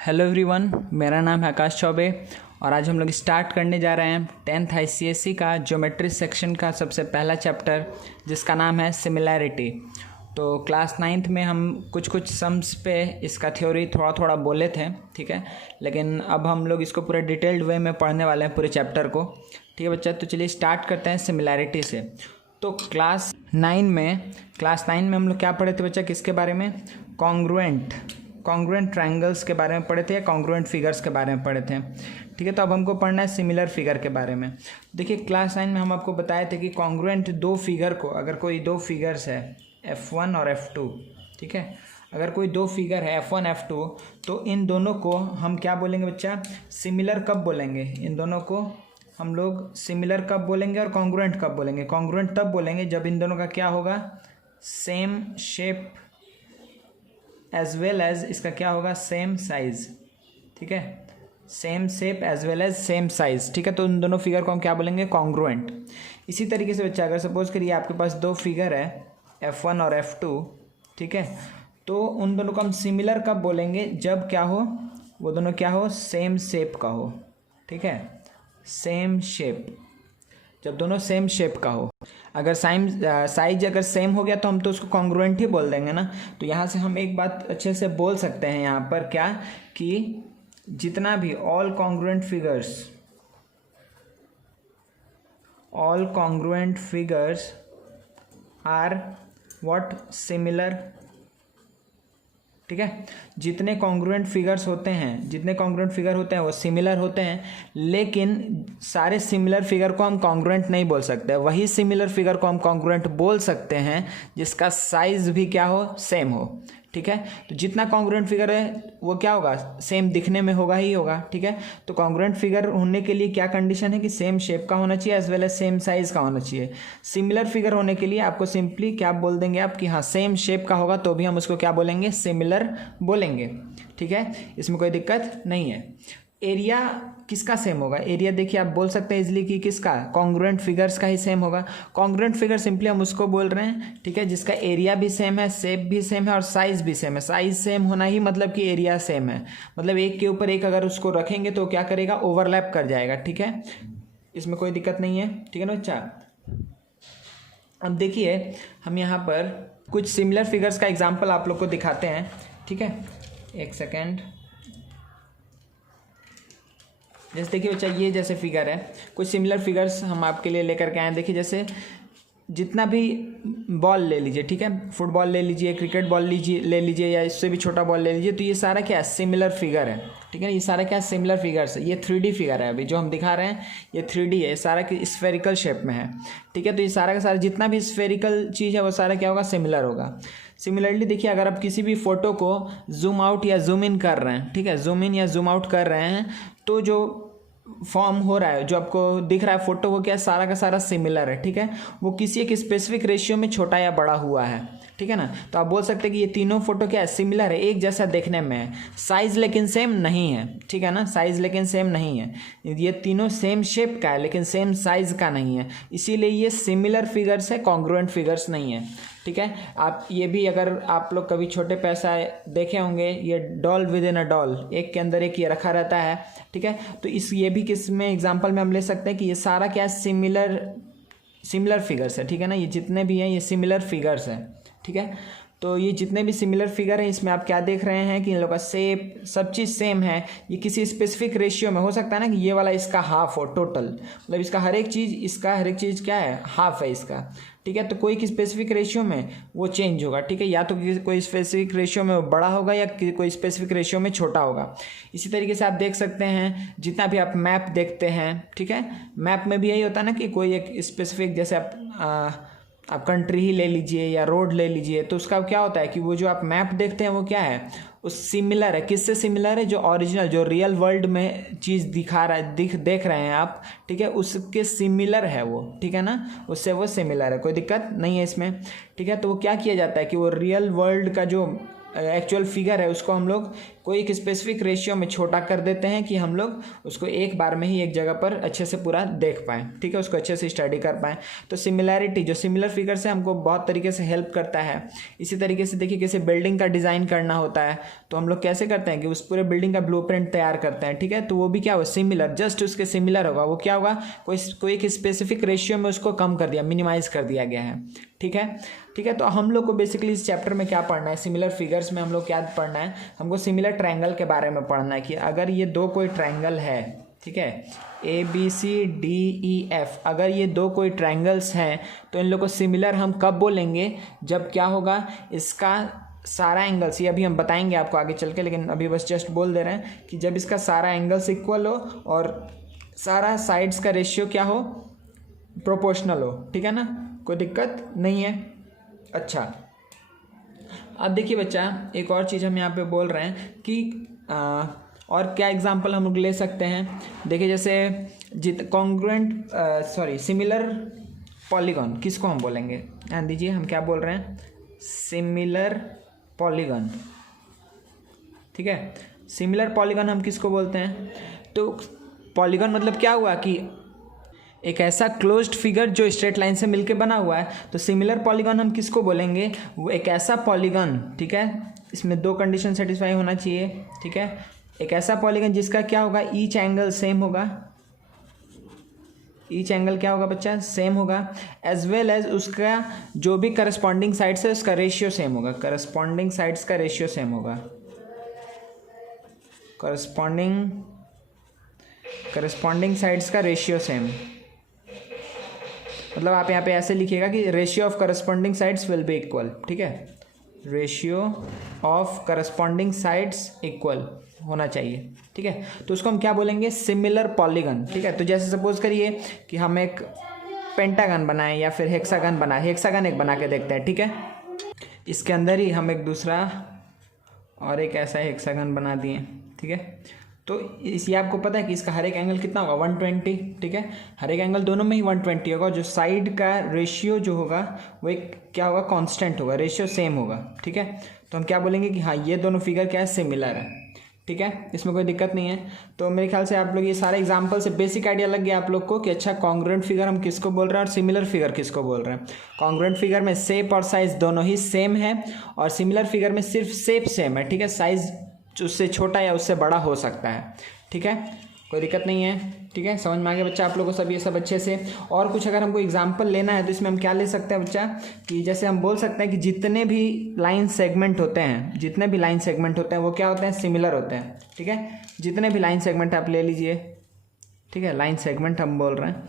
Hello everyone, मेरा नाम है आकाश चौबे और आज हम लोग स्टार्ट करने जा रहे हैं 10th ICSE का ज्योमेट्री सेक्शन का सबसे पहला चैप्टर जिसका नाम है सिमिलैरिटी। तो क्लास 9th में हम कुछ सम्स पे इसका थ्योरी थोड़ा बोले थे, ठीक है, लेकिन अब हम लोग इसको पूरे डिटेल्ड वे में पढ़ने वाले हैं पूरे चैप्टर को। ठीक है बच्चा, तो चलिए स्टार्ट करते हैं सिमिलैरिटी से। तो क्लास 9 में हम लोग क्या पढ़े थे बच्चा, किसके बारे में? कॉन्ग्रुएंट ट्रायंगल्स के बारे में पढ़े थे या कॉन्ग्रुएंट फिगर्स के बारे में पढ़े थे। ठीक है, तो अब हमको पढ़ना है सिमिलर फिगर के बारे में। देखिए क्लास 9 में हम आपको बताए थे कि कॉन्ग्रुएंट दो फिगर को, अगर कोई दो फिगर्स है F1 और F2, ठीक है, अगर कोई दो फिगर है F1 F2 तो इन दोनों को हम क्या बोलेंगे बच्चा? सिमिलर कब बोलेंगे? इन दोनों को हम लोग सिमिलर कब बोलेंगे और कॉन्ग्रुएंट कब बोलेंगे? कॉन्ग्रुएंट तब बोलेंगे जब इन दोनों का क्या होगा? Same shape as well as इसका क्या होगा? Same size. ठीक है, same shape as well as same size. ठीक है, तो उन दोनों फिगर को हम क्या बोलेंगे? कॉन्ग्रुएंट। इसी तरीके से बच्चा, अगर सपोज करिए आपके पास दो फिगर है F1 और F2, ठीक है, तो उन दोनों को हम सिमिलर कब बोलेंगे? जब क्या हो? वो दोनों क्या हो? सेम शेप का हो। ठीक है, सेम शेप, जब दोनों सेम शेप का हो। अगर साइज अगर सेम हो गया तो हम तो उसको कॉन्ग्रुएंट ही बोल देंगे ना। तो यहाँ से हम एक बात अच्छे से बोल सकते हैं यहाँ पर क्या, कि जितना भी all congruent figures are what? Similar. ठीक है, जितने कॉन्ग्रुएंट फिगर होते हैं वो सिमिलर होते हैं, लेकिन सारे सिमिलर फिगर को हम कॉन्ग्रुएंट नहीं बोल सकते। वही सिमिलर फिगर को हम कॉन्ग्रुएंट बोल सकते हैं जिसका साइज भी क्या हो? सेम हो। ठीक है, तो जितना कॉन्ग्रुएंट फिगर है वो क्या होगा? सेम दिखने में होगा ही होगा। ठीक है, तो कॉन्ग्रुएंट फिगर होने के लिए क्या कंडीशन है? कि सेम शेप का होना चाहिए as well as same size का होना चाहिए। सिमिलर फिगर होने के लिए आपको सिंपली क्या बोल देंगे आप, कि हाँ सेम शेप का होगा तो भी हम उसको क्या बोलेंगे? सिमिलर बोलेंगे। ठीक है, इसमें कोई दिक्कत नहीं है। एरिया किसका सेम होगा? एरिया देखिए आप बोल सकते हैं इजली कि किसका? कॉन्ग्रुएंट फिगर्स का ही सेम होगा। कॉन्ग्रुएंट फिगर सिंपली हम उसको बोल रहे हैं, ठीक है, जिसका एरिया भी सेम है, शेप भी सेम है और साइज भी सेम है। साइज सेम होना ही मतलब कि एरिया सेम है, मतलब एक के ऊपर एक अगर उसको रखेंगे तो क्या करेगा? ओवरलैप कर जाएगा। ठीक है, इसमें कोई दिक्कत नहीं है। ठीक है ना बच्चा? अब देखिए हम यहाँ पर कुछ सिमिलर फिगर्स का एग्जाम्पल आप लोग को दिखाते हैं। ठीक है, एक सेकेंड। जैसे देखिए बच्चा, ये जैसे फिगर है, कुछ सिमिलर फिगर्स हम आपके लिए लेकर के आए। देखिए जैसे जितना भी बॉल ले लीजिए, ठीक है, फुटबॉल ले लीजिए, क्रिकेट बॉल ले लीजिए या इससे भी छोटा बॉल ले लीजिए, तो ये सारा क्या है? सिमिलर फिगर है। ठीक है, ये सारा क्या? सिमिलर फिगर्स है। ये 3D फिगर है, अभी जो हम दिखा रहे हैं ये 3D है, ये सारा स्फेरिकल शेप में है। ठीक है, तो ये सारा का सारा जितना भी स्फेरिकल चीज़ है वो सारा क्या होगा? सिमिलर होगा। सिमिलरली देखिए, अगर आप किसी भी फोटो को जूम आउट या जूम इन कर रहे हैं, ठीक है, जूम इन या जूम आउट कर रहे हैं, तो जो फॉर्म हो रहा है, जो आपको दिख रहा है फोटो, वो क्या सारा का सारा सिमिलर है। ठीक है, वो किसी एक स्पेसिफिक रेशियो में छोटा या बड़ा हुआ है। ठीक है ना? तो आप बोल सकते हैं कि ये तीनों फोटो क्या है? सिमिलर है, एक जैसा देखने में है, साइज लेकिन सेम नहीं है। ठीक है ना? साइज लेकिन सेम नहीं है। ये तीनों सेम शेप का है लेकिन सेम साइज का नहीं है, इसीलिए ये सिमिलर फिगर्स है, कॉन्ग्रुएंट फिगर्स नहीं है। ठीक है, आप ये भी अगर आप लोग कभी छोटे पैसा देखे होंगे, ये doll with in a doll, एक के अंदर एक ये रखा रहता है। ठीक है, तो ये भी किस में एग्जांपल में हम ले सकते हैं कि ये सारा क्या है? सिमिलर फिगर्स है। ठीक है ना? ये जितने भी हैं ये सिमिलर फिगर्स हैं। ठीक है, तो ये जितने भी सिमिलर फिगर हैं इसमें आप क्या देख रहे हैं कि इन लोगों का शेप सब चीज़ सेम है। ये किसी स्पेसिफिक रेशियो में हो सकता है ना, कि ये वाला इसका हाफ हो टोटल, मतलब इसका हर एक चीज़ क्या है? हाफ है इसका। ठीक है, तो कोई स्पेसिफिक रेशियो में वो चेंज होगा। ठीक है, या तो कोई स्पेसिफिक रेशियो में वो बड़ा होगा या कोई स्पेसिफिक रेशियो में छोटा होगा। इसी तरीके से आप देख सकते हैं जितना भी आप मैप देखते हैं, ठीक है, मैप में भी यही होता है ना कि कोई एक स्पेसिफिक, जैसे आप कंट्री ही ले लीजिए या रोड ले लीजिए, तो उसका क्या होता है कि वो जो आप मैप देखते हैं वो क्या है? उस सिमिलर है। किससे सिमिलर है? जो ओरिजिनल, जो रियल वर्ल्ड में चीज़ दिखा रहा है, देख रहे हैं आप, ठीक है, उसके सिमिलर है वो। ठीक है ना? उससे वो सिमिलर है, कोई दिक्कत नहीं है इसमें। ठीक है, तो वो क्या किया जाता है कि वो रियल वर्ल्ड का जो एक्चुअल फिगर है उसको हम लोग कोई एक स्पेसिफिक रेशियो में छोटा कर देते हैं कि हम लोग उसको एक बार में ही एक जगह पर अच्छे से पूरा देख पाएँ, ठीक है, उसको अच्छे से स्टडी कर पाएँ। तो सिमिलैरिटी जो सिमिलर फिगर से हमको बहुत तरीके से हेल्प करता है। इसी तरीके से देखिए किसी बिल्डिंग का डिज़ाइन करना होता है तो हम लोग कैसे करते हैं कि उस पूरे बिल्डिंग का ब्लूप्रिंट तैयार करते हैं, ठीक है, तो वो भी क्या होगा, सिमिलर, जस्ट उसके सिमिलर होगा। वो क्या होगा, कोई एक स्पेसिफिक रेशियो में उसको कम कर दिया, मिनिमाइज कर दिया गया है, ठीक है। ठीक है, तो हम लोग को बेसिकली इस चैप्टर में क्या पढ़ना है, सिमिलर फिगर्स में हम लोग क्या पढ़ना है, हमको सिमिलर ट्रायंगल के बारे में पढ़ना है कि अगर ये दो कोई ट्रायंगल है, ठीक है, ABCDEF, अगर ये दो कोई ट्रायंगल्स हैं तो इन लोग को सिमिलर हम कब बोलेंगे, जब क्या होगा, इसका सारा एंगल्स, ये अभी हम बताएंगे आपको आगे चल के, लेकिन अभी बस जस्ट बोल दे रहे हैं कि जब इसका सारा एंगल्स इक्वल हो और सारा साइड्स का रेशियो क्या हो, प्रोपोर्शनल हो, ठीक है ना, कोई दिक्कत नहीं है। अच्छा, अब देखिए बच्चा, एक और चीज़ हम यहाँ पे बोल रहे हैं कि और क्या एग्जांपल हम लोग ले सकते हैं। देखिए जैसे सिमिलर पॉलीगॉन किसको हम बोलेंगे, ध्यान दीजिए, हम क्या बोल रहे हैं, सिमिलर पॉलीगॉन, ठीक है। सिमिलर पॉलीगॉन हम किसको बोलते हैं, तो पॉलीगॉन मतलब क्या हुआ कि एक ऐसा क्लोज्ड फिगर जो स्ट्रेट लाइन से मिलके बना हुआ है। तो सिमिलर पॉलीगॉन हम किसको बोलेंगे, वो एक ऐसा पॉलीगॉन, ठीक है, इसमें दो कंडीशन सेटिस्फाई होना चाहिए, ठीक है, एक ऐसा पॉलीगॉन जिसका क्या होगा, ईच एंगल सेम होगा, ईच एंगल क्या होगा बच्चा, सेम होगा, एज वेल एज उसका जो भी करस्पॉन्डिंग साइड्स है उसका रेशियो सेम होगा, करस्पॉन्डिंग साइड्स का रेशियो सेम होगा, करस्पॉन्डिंग साइड्स का रेशियो सेम, मतलब आप यहाँ पे ऐसे लिखिएगा कि ratio of corresponding sides will be equal, ठीक है, ratio of corresponding sides equal होना चाहिए, ठीक है। तो उसको हम क्या बोलेंगे, सिमिलर पॉलीगन, ठीक है। तो जैसे सपोज करिए कि हम एक पेंटागन बनाएं या फिर हेक्सागन बनाएं, हेक्सागन एक बना के देखते हैं, ठीक है, इसके अंदर ही हम एक दूसरा और एक ऐसा हेक्सागन बना दिए, ठीक है। तो ये आपको पता है कि इसका हर एक एंगल कितना होगा, 120, ठीक है, हर एक एंगल दोनों में ही 120 होगा। जो साइड का रेशियो जो होगा वो एक क्या होगा, कांस्टेंट होगा, रेशियो सेम होगा, ठीक है। तो हम क्या बोलेंगे कि हाँ ये दोनों फिगर क्या है, सिमिलर है, ठीक है, इसमें कोई दिक्कत नहीं है। तो मेरे ख्याल से आप लोग ये सारे एग्जांपल से बेसिक आइडिया लग गया आप लोग को कि अच्छा कॉन्ग्रुएंट फिगर हम किसको बोल रहे हैं और सिमिलर फिगर किसको बोल रहे हैं। कॉन्ग्रुएंट फिगर में शेप और साइज दोनों ही सेम है और सिमिलर फिगर में सिर्फ शेप सेम है, ठीक है, साइज उससे छोटा या उससे बड़ा हो सकता है, ठीक है, कोई दिक्कत नहीं है, ठीक है, समझ में आ गया बच्चा आप लोगों को सब ये सब अच्छे से। और कुछ अगर हमको एग्जांपल लेना है तो इसमें हम क्या ले सकते हैं बच्चा, कि जैसे हम बोल सकते हैं कि जितने भी लाइन सेगमेंट होते हैं, जितने भी लाइन सेगमेंट होते हैं वो क्या होते हैं, सिमिलर होते हैं, ठीक है, जितने भी लाइन सेगमेंट आप ले लीजिए, ठीक है, लाइन सेगमेंट हम बोल रहे हैं,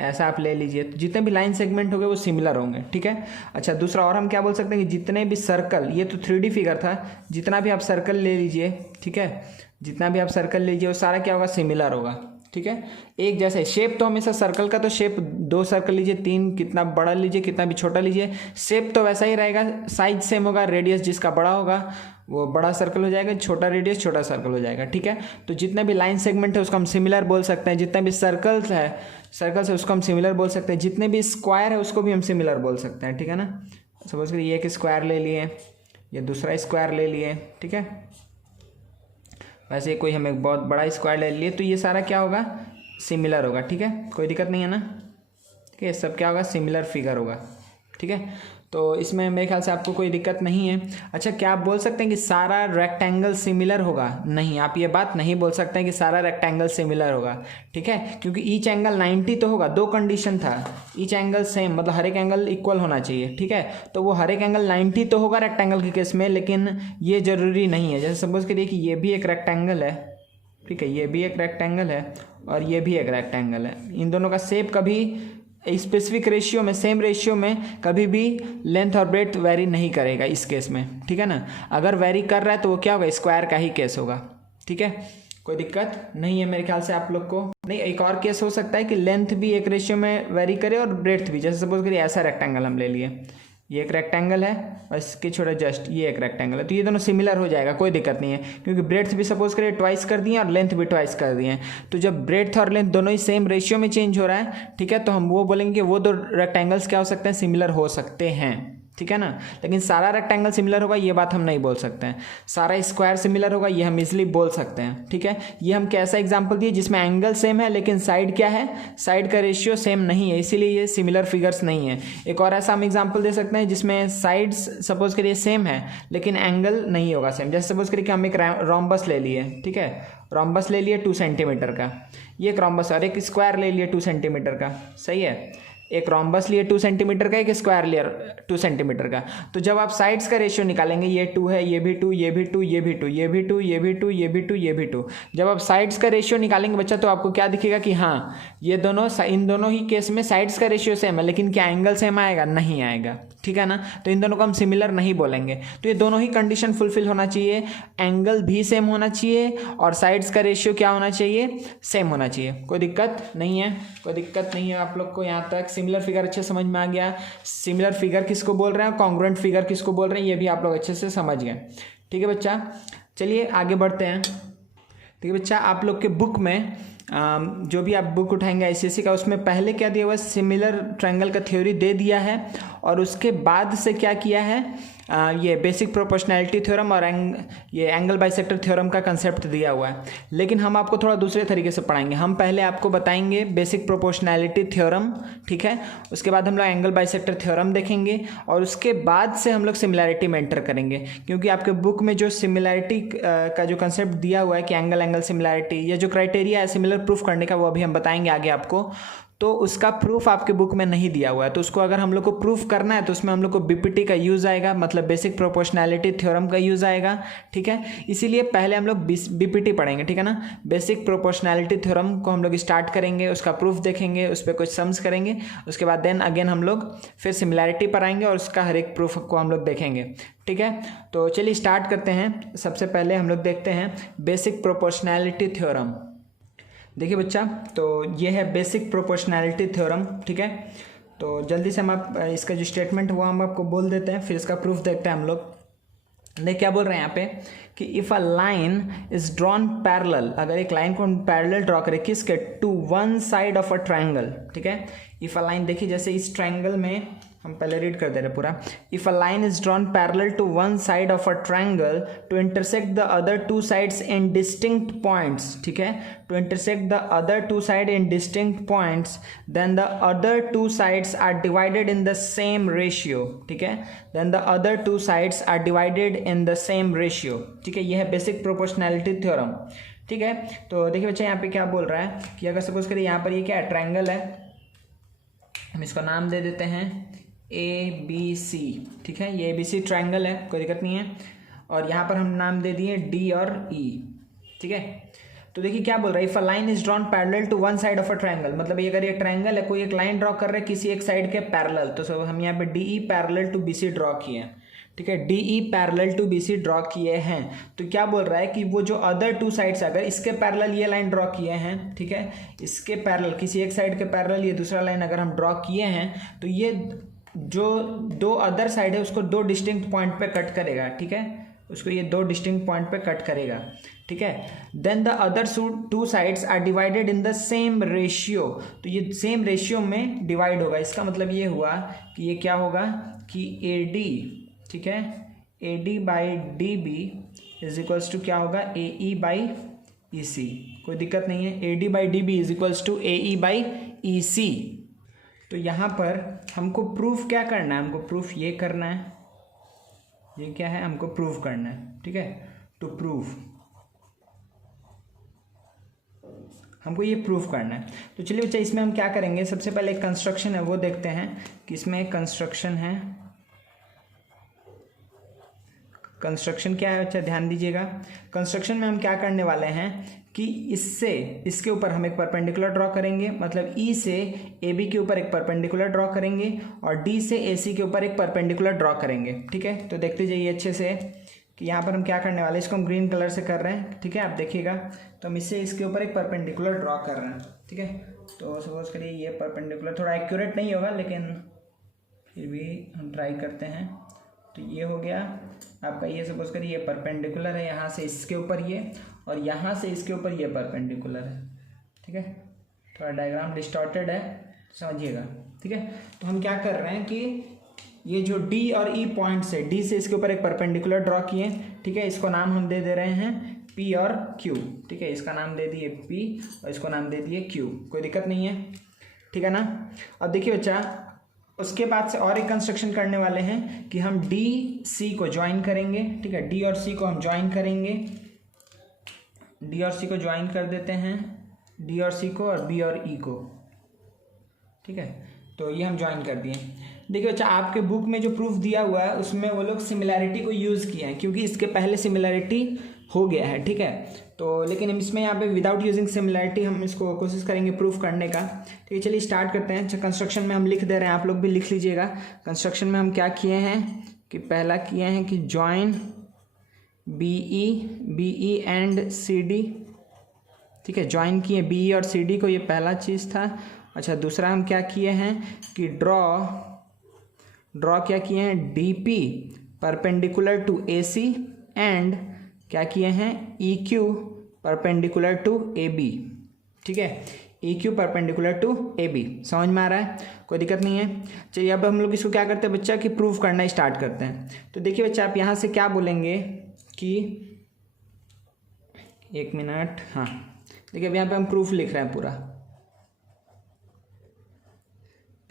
ऐसा आप ले लीजिए, तो जितने भी लाइन सेगमेंट होंगे वो सिमिलर होंगे, ठीक है। अच्छा, दूसरा और हम क्या बोल सकते हैं कि जितने भी सर्कल, ये तो 3D फिगर था, जितना भी आप सर्कल ले लीजिए, ठीक है, जितना भी आप सर्कल लीजिए वो सारा क्या होगा, सिमिलर होगा, ठीक है, एक जैसे। शेप तो हमेशा सर्कल का तो शेप 2 सर्कल लीजिए, 3, कितना बड़ा लीजिए कितना भी छोटा लीजिए, शेप तो वैसा ही रहेगा, साइज सेम होगा, रेडियस जिसका बड़ा होगा वो बड़ा सर्कल हो जाएगा, छोटा रेडियस छोटा सर्कल हो जाएगा, ठीक है। तो जितने भी लाइन सेगमेंट है उसको हम सिमिलर बोल सकते हैं, जितने भी सर्कल्स है उसको हम सिमिलर बोल सकते हैं, जितने भी स्क्वायर है उसको भी हम सिमिलर बोल सकते हैं, ठीक है ना। सपोज करिए ये एक स्क्वायर ले लिए, ये दूसरा स्क्वायर ले लिए, ठीक है, वैसे कोई हम एक बहुत बड़ा स्क्वायर ले लिए, तो ये सारा क्या होगा, सिमिलर होगा, ठीक है, कोई दिक्कत नहीं है ना, ठीक है, सब क्या होगा, सिमिलर फिगर होगा, ठीक है। तो इसमें मेरे ख्याल से आपको कोई दिक्कत नहीं है। अच्छा, क्या आप बोल सकते हैं कि सारा रेक्टेंगल सिमिलर होगा, नहीं, आप ये बात नहीं बोल सकते हैं कि सारा रेक्टेंगल सिमिलर होगा, ठीक है, क्योंकि ईच एंगल 90 तो होगा, 2 कंडीशन था, ईच एंगल सेम मतलब हर एक एंगल इक्वल होना चाहिए, ठीक है, तो वो हर एक एंगल 90 तो होगा रेक्टेंगल के केस में, लेकिन ये जरूरी नहीं है। जैसे सपोज करिए कि ये भी एक रेक्टेंगल है, ठीक है, ये भी एक रेक्टेंगल है और ये भी एक रेक्टेंगल है, इन दोनों का शेप कभी स्पेसिफिक रेशियो में, सेम रेशियो में कभी भी लेंथ और ब्रेड्थ वेरी नहीं करेगा इस केस में, ठीक है ना। अगर वेरी कर रहा है तो वो क्या होगा, स्क्वायर का ही केस होगा, ठीक है, कोई दिक्कत नहीं है मेरे ख्याल से आप लोग को। नहीं, एक और केस हो सकता है कि लेंथ भी एक रेशियो में वेरी करे और ब्रेड्थ भी, जैसे सपोज करिए ऐसा रेक्टेंगल हम ले लिए, ये एक रेक्टेंगल है और इसके छोटा जस्ट ये एक रेक्टेंगल है, तो ये दोनों सिमिलर हो जाएगा, कोई दिक्कत नहीं है, क्योंकि ब्रेड्थ भी सपोज करिए ट्वाइस कर दिए और लेंथ भी ट्वाइस कर दिए, तो जब ब्रेड्थ और लेंथ दोनों ही सेम रेशियो में चेंज हो रहा है, ठीक है, तो हम वो बोलेंगे कि वो दो रेक्टेंगल्स क्या हो सकते हैं, सिमिलर हो सकते हैं, ठीक है ना। लेकिन सारा रेक्टेंगल सिमिलर होगा ये बात हम नहीं बोल सकते हैं, सारा स्क्वायर सिमिलर होगा ये हम इजीली बोल सकते हैं, ठीक है। ये हम कैसा एग्जांपल दिए जिसमें एंगल सेम है लेकिन साइड क्या है, साइड का रेशियो सेम नहीं है, इसीलिए ये सिमिलर फिगर्स नहीं है। एक और ऐसा हम एग्जांपल दे सकते हैं जिसमें साइड्स सपोज करिए सेम है लेकिन एंगल नहीं होगा सेम। जैसे सपोज करिए कि हम एक रोम्बस ले लिए, ठीक है, रोम्बस ले लिए 2 सेंटीमीटर का, ये एक रोम्बस, और एक स्क्वायर ले लिए 2 सेंटीमीटर का, सही है। एक रोम्बस लिए 2 सेंटीमीटर का, एक स्क्वायर लिया 2 सेंटीमीटर का। तो जब आप साइड्स का रेशियो निकालेंगे, ये 2 है, ये भी 2, ये भी 2, ये भी 2, ये भी 2, ये भी 2, ये भी 2, ये भी 2, जब आप साइड्स का रेशियो निकालेंगे बच्चा तो आपको क्या दिखेगा कि हाँ ये दोनों, इन दोनों ही केस में साइड्स का रेशियो सेम है, लेकिन क्या एंगल सेम आएगा, नहीं आएगा, ठीक है ना। तो इन दोनों को हम सिमिलर नहीं बोलेंगे। तो ये दोनों ही कंडीशन फुलफिल होना चाहिए, एंगल भी सेम होना चाहिए और साइड्स का रेशियो क्या होना चाहिए, सेम होना चाहिए। कोई दिक्कत नहीं है, कोई दिक्कत नहीं है आप लोग को यहाँ तक। सिमिलर फिगर अच्छे समझ में आ गया, सिमिलर फिगर किसको बोल रहे हैं, कॉन्ग्रुएंट फिगर किसको बोल रहे हैं, ये भी आप लोग अच्छे से समझ गए, ठीक है बच्चा। चलिए आगे बढ़ते हैं। ठीक है बच्चा, आप लोग के बुक में जो भी आप बुक उठाएंगे आईसीएसई का, उसमें पहले क्या दिया हुआ है, सिमिलर ट्रायंगल का थ्योरी दे दिया है और उसके बाद से क्या किया है, ये बेसिक प्रोपोर्शनैलिटी थ्योरम और ये एंगल बाइसेक्टर थ्योरम का कंसेप्ट दिया हुआ है। लेकिन हम आपको थोड़ा दूसरे तरीके से पढ़ाएंगे। हम पहले आपको बताएंगे बेसिक प्रोपोर्शनैलिटी थ्योरम, ठीक है, उसके बाद हम लोग एंगल बाइसेक्टर थ्योरम देखेंगे और उसके बाद से हम लोग सिमिलैरिटी में एंटर करेंगे। क्योंकि आपके बुक में जो सिमिलैरिटी का जो कंसेप्ट दिया हुआ है कि एंगल एंगल सिमिलैरिटी, ये जो क्राइटेरिया है सिमिलर प्रूफ करने का, वो अभी हम बताएंगे आगे आपको। तो उसका प्रूफ आपके बुक में नहीं दिया हुआ है, तो उसको अगर हम लोग को प्रूफ करना है तो उसमें हम लोग को बीपीटी का यूज़ आएगा, मतलब बेसिक प्रोपोर्शनैलिटी थ्योरम का यूज़ आएगा, ठीक है। इसीलिए पहले हम लोग बीपीटी पढ़ेंगे, ठीक है ना। बेसिक प्रोपोर्शनैलिटी थ्योरम को हम लोग स्टार्ट करेंगे, उसका प्रूफ देखेंगे, उस पर कुछ सम्स करेंगे, उसके बाद देन अगेन हम लोग फिर सिमिलैरिटी पर आएंगे और उसका हर एक प्रूफ को हम लोग देखेंगे, ठीक है। तो चलिए स्टार्ट करते हैं। सबसे पहले हम लोग देखते हैं बेसिक प्रोपोर्शनैलिटी थ्योरम। देखिए बच्चा, तो ये है बेसिक प्रोपोर्शनैलिटी थ्योरम, ठीक है। तो जल्दी से हम आप इसका जो स्टेटमेंट है वो हम आपको बोल देते हैं, फिर इसका प्रूफ देखते हैं हम लोग। देख क्या बोल रहे हैं यहाँ पे कि if a line is drawn parallel, अगर एक लाइन को पैरेलल ड्रॉ करें किसके, to one side of a triangle, ठीक है। इफ़ अ लाइन, देखिए जैसे इस ट्रायंगल में हम पहले रीड कर दे रहे पूरा। If a line is drawn parallel to one side of a triangle to intersect the other two sides in distinct points, ठीक है, to intersect the other two side in distinct points, then the other two sides are divided in the same ratio, ठीक है, then the other two sides are divided in the same ratio, ठीक है। यह है basic proportionality theorem, ठीक है। तो देखिए बच्चा यहाँ पे क्या बोल रहा है कि अगर सपोज करिए यहाँ पर ये क्या है, ट्रायंगल है, हम इसको नाम दे देते हैं ABC, ठीक है, ये ABC ट्रायंगल है, कोई दिक्कत नहीं है। और यहाँ पर हम नाम दे दिए D और E, ठीक है। तो देखिए क्या बोल रहा है, if a line is drawn parallel to one side of a triangle, मतलब ये अगर ये ट्रायंगल है, कोई एक लाइन ड्रॉ कर रहे हैं किसी एक साइड के पैरेलल, तो हम यहाँ पे DE parallel to BC draw किए हैं, ठीक है, DE parallel to BC draw किए हैं। तो क्या बोल रहा है कि वो जो अदर टू साइड्स, अगर इसके पैरेलल ये लाइन ड्रॉ किए हैं, ठीक है, इसके पैरेलल किसी एक साइड के पैरेलल ये दूसरा लाइन अगर हम ड्रॉ किए हैं, तो ये जो दो अदर साइड है उसको दो डिस्टिंक्ट पॉइंट पे कट करेगा, ठीक है, उसको ये दो डिस्टिंक्ट पॉइंट पे कट करेगा, ठीक है। Then the other two sides are divided in the same ratio, तो ये सेम रेशियो में डिवाइड होगा। इसका मतलब ये हुआ कि ये क्या होगा कि AD, ठीक है, AD by DB is equals to क्या होगा, AE बाई EC। कोई दिक्कत नहीं है, AD by DB is equals to AE by EC। तो यहाँ पर हमको प्रूफ क्या करना है, हमको प्रूफ ये करना है, ये क्या है, हमको प्रूफ करना है, ठीक है। टू प्रूफ हमको ये प्रूफ करना है। तो चलिए बच्चा, इसमें हम क्या करेंगे, सबसे पहले एक कंस्ट्रक्शन है वो देखते हैं कि इसमें एक कंस्ट्रक्शन है। कंस्ट्रक्शन क्या है बच्चा, ध्यान दीजिएगा। कंस्ट्रक्शन में हम क्या करने वाले हैं कि इसके ऊपर हम एक परपेंडिकुलर ड्रॉ करेंगे, मतलब E से AB के ऊपर एक परपेंडिकुलर ड्रॉ करेंगे और D से AC के ऊपर एक परपेंडिकुलर ड्रॉ करेंगे, ठीक है। तो देखते जाइए अच्छे से कि यहाँ पर हम क्या करने वाले हैं, इसको हम ग्रीन कलर से कर रहे हैं, ठीक है, आप देखिएगा। तो हम इससे इसके ऊपर एक परपेंडिकुलर ड्रॉ कर रहे हैं, ठीक है। तो सपोज करिए ये परपेंडिकुलर थोड़ा एक्यूरेट नहीं होगा, लेकिन फिर भी हम ट्राई करते हैं। तो ये हो गया आपका, ये सपोज करिए ये परपेंडिकुलर है, यहाँ से इसके ऊपर ये और यहाँ से इसके ऊपर ये परपेंडिकुलर है, ठीक है। थोड़ा डायग्राम डिस्टॉर्टेड है, समझिएगा, ठीक है। तो हम क्या कर रहे हैं कि ये जो डी और ई पॉइंट्स है, डी से इसके ऊपर एक परपेंडिकुलर ड्रॉ किए, ठीक है। इसको नाम हम दे रहे हैं पी और क्यू, ठीक है। इसका नाम दे दिए पी और इसको नाम दे दिए क्यू, कोई दिक्कत नहीं है, ठीक है ना। अब देखिए बच्चा, उसके बाद से और एक कंस्ट्रक्शन करने वाले हैं कि हम डी सी को ज्वाइन करेंगे, ठीक है। डी और सी को हम ज्वाइन करेंगे, डी और सी को ज्वाइन कर देते हैं, डी और सी को और बी और ई को, ठीक है। तो ये हम ज्वाइन कर दिए। देखिए बच्चा, आपके बुक में जो प्रूफ दिया हुआ है उसमें वो लोग सिमिलैरिटी को यूज़ किए हैं, क्योंकि इसके पहले सिमिलैरिटी हो गया है, ठीक है। तो लेकिन इसमें यहाँ पे विदाउट यूजिंग सिमिलैरिटी हम इसको कोशिश करेंगे प्रूफ करने का, ठीक है। चलिए स्टार्ट करते हैं। अच्छा, कंस्ट्रक्शन में हम लिख दे रहे हैं, आप लोग भी लिख लीजिएगा। कंस्ट्रक्शन में हम क्या किए हैं कि पहला किए हैं कि join B E and C D, ठीक है। ज्वाइन किए बी ई और सी डी को, ये पहला चीज़ था। अच्छा, दूसरा हम क्या किए हैं कि ड्रॉ क्या किए हैं, D P perpendicular to A C and क्या किए हैं, E Q perpendicular to A B, ठीक है। E Q perpendicular to A B, समझ में आ रहा है, कोई दिक्कत नहीं है। चलिए अब हम लोग इसको क्या करते हैं बच्चा कि प्रूफ करना स्टार्ट करते हैं। तो देखिए बच्चा, आप यहाँ से क्या बोलेंगे कि 1 मिनट, हाँ देखिए अब यहाँ पे हम प्रूफ लिख रहे हैं पूरा,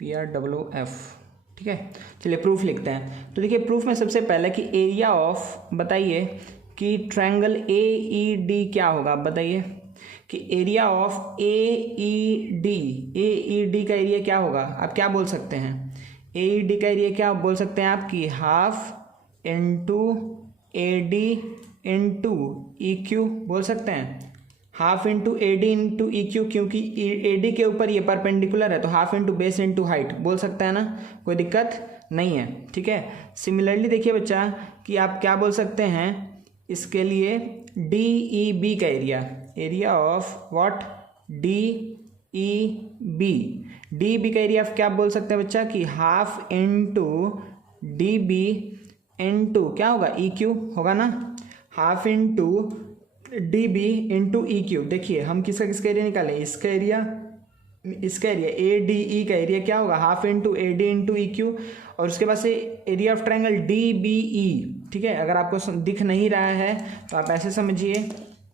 PRFF, ठीक है। चलिए प्रूफ लिखते हैं। तो देखिए प्रूफ में सबसे पहले कि एरिया ऑफ, बताइए कि ट्रायंगल AED क्या होगा, आप बताइए कि एरिया ऑफ AED का एरिया क्या होगा। आप क्या बोल सकते हैं, AED का एरिया क्या बोल सकते हैं आप कि half into AD into EQ बोल सकते हैं। Half into AD into EQ, क्योंकि AD के ऊपर ये परपेंडिकुलर है, तो half into base into height बोल सकते हैं ना, कोई दिक्कत नहीं है, ठीक है। सिमिलरली देखिए बच्चा कि आप क्या बोल सकते हैं इसके लिए DEB का एरिया ऑफ व्हाट, DEB का एरिया आप क्या बोल सकते हैं बच्चा कि हाफ इंटू DB इंटू क्या होगा, EQ होगा ना, half into DB into EQ। देखिए हम किसका एरिया निकालें, इसका एरिया ADE का एरिया क्या होगा, half into AD into EQ, और उसके बाद से एरिया ऑफ ट्रायंगल DBE, ठीक है। अगर आपको दिख नहीं रहा है तो आप ऐसे समझिए,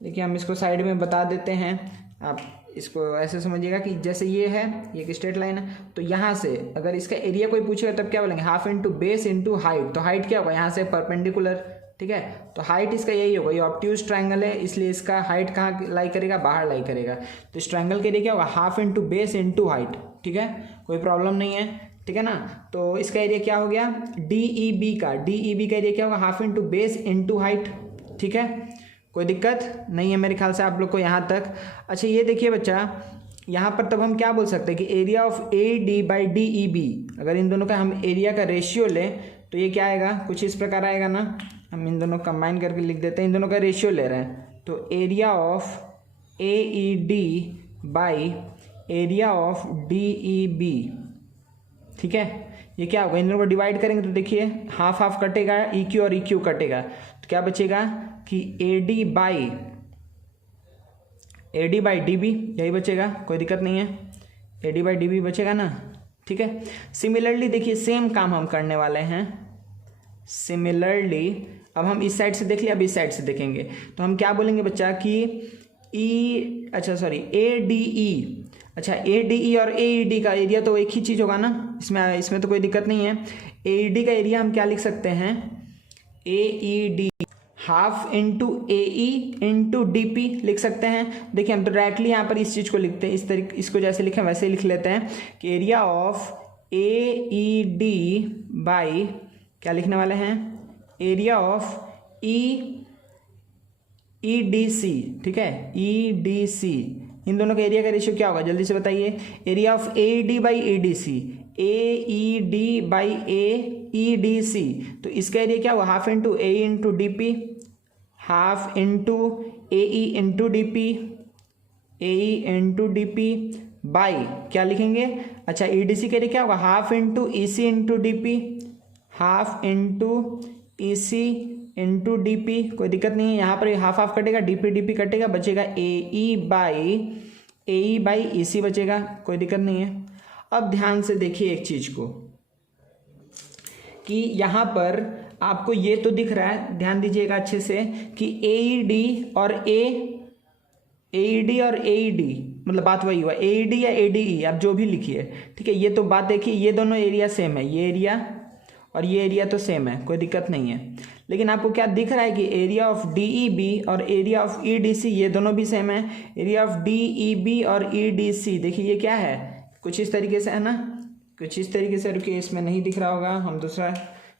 देखिए हम इसको साइड में बता देते हैं, आप इसको ऐसे समझिएगा कि जैसे ये है, ये एक स्ट्रेट लाइन है, तो यहाँ से अगर इसका एरिया कोई पूछेगा तब क्या बोलेंगे, half into base into height. तो हाइट क्या होगा, यहाँ से परपेंडिकुलर, ठीक है। तो हाइट इसका यही होगा, ये ऑब्ट्यूज ट्रायंगल है इसलिए इसका हाइट कहाँ लाई करेगा, बाहर लाई करेगा। तो इस ट्रायंगल के एरिया क्या होगा, half into base into height, ठीक है, कोई प्रॉब्लम नहीं है, ठीक है ना। तो इसका एरिया क्या हो गया, DEB का एरिया क्या होगा, half into base into height, ठीक है, कोई दिक्कत नहीं है मेरे ख्याल से आप लोग को यहाँ तक। अच्छा ये देखिए बच्चा, यहाँ पर तब हम क्या बोल सकते हैं कि area of AD by DEB, अगर इन दोनों का हम एरिया का रेशियो लें तो ये क्या आएगा, कुछ इस प्रकार आएगा ना। हम इन दोनों कंबाइन करके लिख देते हैं, इन दोनों का रेशियो ले रहे हैं, तो area of AED by area of DEB, ठीक है। ये क्या होगा, इन दोनों को डिवाइड करेंगे तो देखिए हाफ हाफ कटेगा, EQ और EQ कटेगा, तो क्या बचेगा कि AD बाई DB, यही बचेगा, कोई दिक्कत नहीं है, AD बाई DB बचेगा ना, ठीक है। सिमिलरली देखिए सेम काम हम करने वाले हैं। सिमिलरली अब हम इस साइड से देख लिया, अब इस साइड से देखेंगे तो हम क्या बोलेंगे बच्चा कि ADE, अच्छा ADE और AED का एरिया तो एक ही चीज़ होगा ना, इसमें तो कोई दिक्कत नहीं है। AED का एरिया हम क्या लिख सकते हैं, AED half into AE into DP लिख सकते हैं। देखिए हम तो डायरेक्टली यहाँ पर इस चीज़ को लिखते हैं, इस तरीके इसको जैसे लिखें वैसे ही लिख लेते हैं कि एरिया ऑफ AED बाई क्या लिखने वाले हैं, एरिया ऑफ EDC, ठीक है, EDC। इन दोनों का एरिया का रेशियो क्या होगा, जल्दी से बताइए, area of AED by EDC, AED by EDC, तो इसका एरिया क्या होगा, half into AE into DP, half into AE into DP, AE into DP by क्या लिखेंगे, अच्छा EDC के एरिया क्या होगा, half into EC into DP, half into EC into DP, कोई दिक्कत नहीं है, यहाँ पर हाफ हाफ कटेगा, DP कटेगा, बचेगा AE बाई EC बचेगा, कोई दिक्कत नहीं है। अब ध्यान से देखिए एक चीज़ को कि यहाँ पर आपको ये तो दिख रहा है, ध्यान दीजिएगा अच्छे से, कि AED और AED मतलब बात वही हुआ, AED या ADE आप जो भी लिखिए, ठीक है। ये तो बात देखिए, ये दोनों एरिया सेम है, ये एरिया और ये एरिया तो सेम है, कोई दिक्कत नहीं है। लेकिन आपको क्या दिख रहा है कि एरिया ऑफ DEB और एरिया ऑफ EDC ये दोनों भी सेम है। एरिया ऑफ DEB और EDC देखिए ये क्या है, कुछ इस तरीके से है ना, कुछ इस तरीके से। रुकिए, इसमें नहीं दिख रहा होगा, हम दूसरा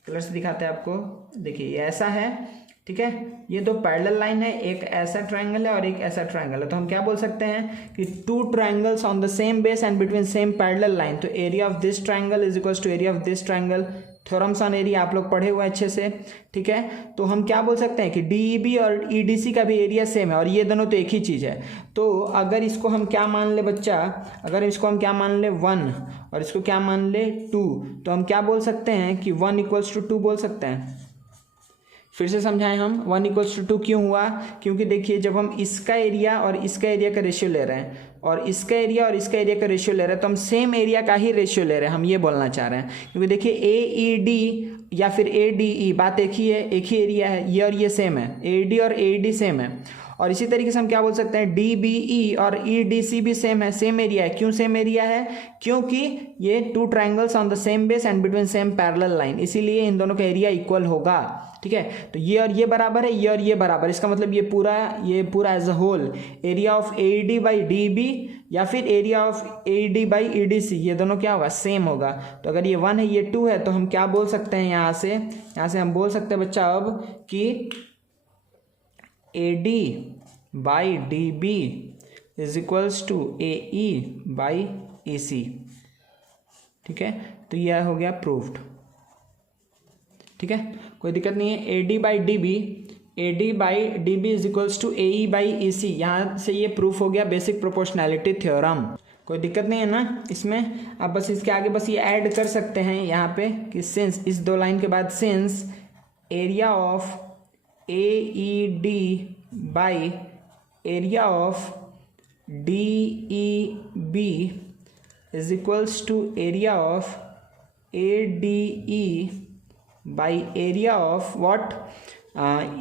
कलर से दिखाते हैं आपको। देखिए ये ऐसा है, ठीक है। ये दो पैरेलल लाइन है, एक ऐसा ट्रायंगल है और एक ऐसा ट्रायंगल है। तो हम क्या बोल सकते हैं कि two triangles on the same base and between same parallel line, तो area of this triangle is equals to area of this triangle. Theorems on area आप लोग पढ़े हुए हैं अच्छे से, ठीक है। तो हम क्या बोल सकते हैं कि DEB और EDC का भी एरिया सेम है और ये दोनों तो एक ही चीज़ है। तो अगर इसको हम क्या मान ले बच्चा, अगर इसको हम क्या मान ले 1 और इसको क्या मान ले 2, तो हम क्या बोल सकते हैं कि 1 इक्वल्स टू 2 बोल सकते हैं। फिर से समझाएं हम, 1 इक्वल्स टू 2 क्यों हुआ, क्योंकि देखिए जब हम इसका एरिया और इसका एरिया का रेशियो ले रहे हैं और इसका एरिया और इसका एरिया का रेशियो ले रहे हैं, तो हम सेम एरिया का ही रेशियो ले रहे हैं, हम ये बोलना चाह रहे हैं। क्योंकि देखिए AED या फिर ADE बात एक ही है, एक ही एरिया है, ये और ये सेम है, AED और AED सेम है। और इसी तरीके से हम क्या बोल सकते हैं, DBE और EDC भी सेम है, सेम एरिया है। क्यों सेम एरिया है, क्योंकि ये to triangles on the same base and between same parallel line, इसीलिए इन दोनों का एरिया इक्वल होगा, ठीक है। तो ये और ये बराबर है, ये और ये बराबर, इसका मतलब ये पूरा as a whole area of AED by DB या फिर area of AED by EDC ये दोनों क्या होगा, सेम होगा। तो अगर ये 1 है ये 2 है, तो हम क्या बोल सकते हैं, यहाँ से हम बोल सकते हैं बच्चा अब कि AD by DB is equals to AE by EC, ठीक है। तो यह हो गया प्रूव्ड, ठीक है, कोई दिक्कत नहीं है। AD by DB is equals to AE by EC, यहाँ से ये प्रूफ हो गया बेसिक प्रोपोर्शनैलिटी थ्योरम। कोई दिक्कत नहीं है ना इसमें। आप बस इसके आगे बस ये ऐड कर सकते हैं यहाँ पे कि सिंस, इस दो लाइन के बाद since area of AED by area of DEB is equals to area of ADE by area of what,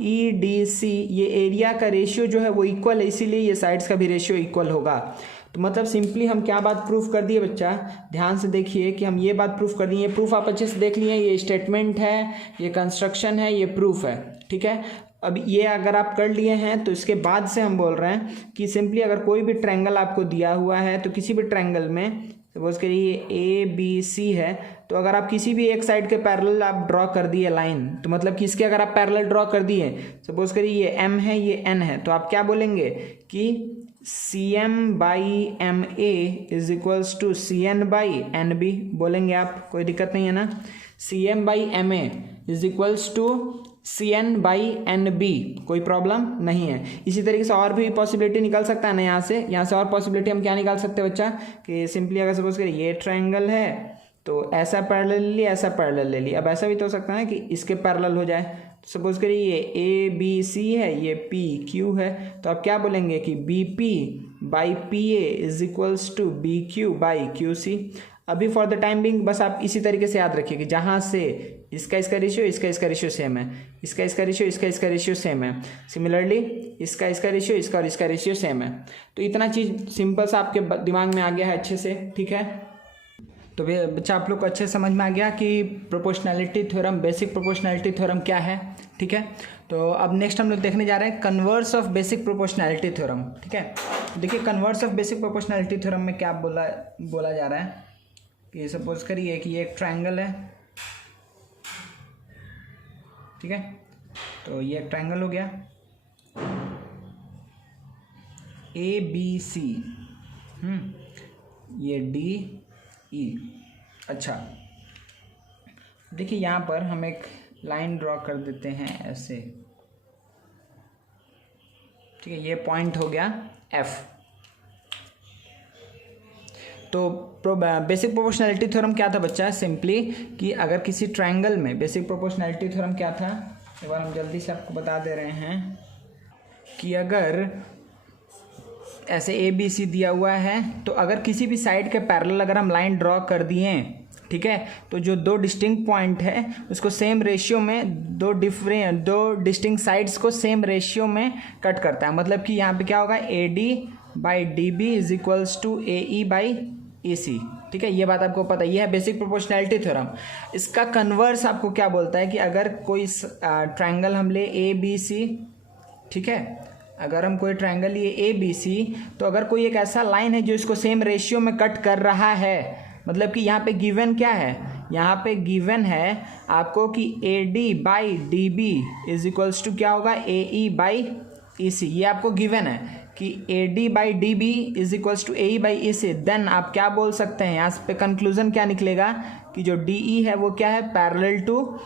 EDC। ये एरिया का रेशियो जो है वो इक्वल है, इसीलिए ये साइड्स का भी रेशियो इक्वल होगा। तो मतलब सिंपली हम क्या बात प्रूफ कर दिए बच्चा, ध्यान से देखिए कि हम ये बात प्रूफ कर दिए। ये प्रूफ आप अच्छे से देख लिए, ये स्टेटमेंट है, ये कंस्ट्रक्शन है, ये प्रूफ है, ठीक है। अब ये अगर आप कर लिए हैं तो इसके बाद से हम बोल रहे हैं कि सिंपली अगर कोई भी ट्रायंगल आपको दिया हुआ है, तो किसी भी ट्रायंगल में सपोज करिए ABC है, तो अगर आप किसी भी एक साइड के पैरेलल आप ड्रॉ कर दिए लाइन, तो मतलब कि इसके अगर आप पैरेलल ड्रॉ कर दिए, सपोज करिए ये M है ये N है, तो आप क्या बोलेंगे कि CM by MA is equals to CN by NB बोलेंगे आप, कोई दिक्कत नहीं है ना। CM by MA is equals to CN by NB, कोई प्रॉब्लम नहीं है। इसी तरीके से और भी पॉसिबिलिटी निकल सकता है ना, यहाँ से और पॉसिबिलिटी हम क्या निकाल सकते हैं बच्चा, कि सिंपली अगर सपोज करिए ये ट्रायंगल है तो ऐसा पैरेलल ले लिया, ऐसा पैरेलल ले लिया। अब ऐसा भी तो हो सकता है कि इसके पैरेलल हो जाए, तो सपोज करिए ये ABC है, ये PQ है, तो आप क्या बोलेंगे कि BP by PA is equals to BQ by QC। अभी फॉर द टाइम बिंग बस आप इसी तरीके से याद रखिए कि जहाँ से इसका रेशियो, इसका रेशियो सेम है, इसका रेशियो, इसका रेशियो सेम है, सिमिलरली इसका रेशियो, इसका और इसका रेशियो सेम है। तो इतना चीज़ सिंपल सा आपके दिमाग में आ गया है अच्छे से, ठीक है। तो बच्चा आप लोग को अच्छे समझ में आ गया कि proportionality theorem, basic proportionality theorem क्या है, ठीक है। तो अब नेक्स्ट हम लोग देखने जा रहे हैं converse of basic proportionality theorem, ठीक है। देखिए converse of basic proportionality theorem में क्या बोला जा रहा है कि सपोज करिए कि ये एक ट्रायंगल है, ठीक है। तो ये एक ट्रायंगल हो गया ABC, ये DE। अच्छा देखिए यहाँ पर हम एक लाइन ड्रॉ कर देते हैं ऐसे, ठीक है। ये पॉइंट हो गया F। तो बेसिक प्रोपोर्शनैलिटी थ्योरम क्या था बच्चा, सिंपली कि अगर किसी ट्रायंगल में, बेसिक प्रोपोर्शनैलिटी थ्योरम क्या था, एक बार हम जल्दी से आपको बता दे रहे हैं कि अगर ऐसे ABC दिया हुआ है, तो अगर किसी भी साइड के पैरेलल अगर हम लाइन ड्रॉ कर दिए, ठीक है। तो जो दो डिस्टिंक्ट पॉइंट है उसको सेम रेशियो में, दो डिस्टिंक्ट साइड्स को सेम रेशियो में कट करता है। मतलब कि यहाँ पे क्या होगा, A D by D B is equals to A E by E C. ठीक है, ये बात आपको पता है, ये है बेसिक प्रोपोर्शनैलिटी थ्योरम। इसका कन्वर्स आपको क्या बोलता है कि अगर कोई ट्रायंगल हम ले ए बी सी, ठीक है, अगर हम कोई ट्रायंगल लिए ए बी सी, तो अगर कोई एक ऐसा लाइन है जो इसको सेम रेशियो में कट कर रहा है, मतलब कि यहाँ पे गिवन क्या है, यहाँ पे गिवन है आपको कि A D by D B is equals to क्या होगा, ए ई बाई ई सी। ये आपको गिवन है कि A D by D B is equals to A E by E C. Then आप क्या बोल सकते हैं, यहाँ पे कंक्लूजन क्या निकलेगा कि जो डी ई है वो क्या है, parallel to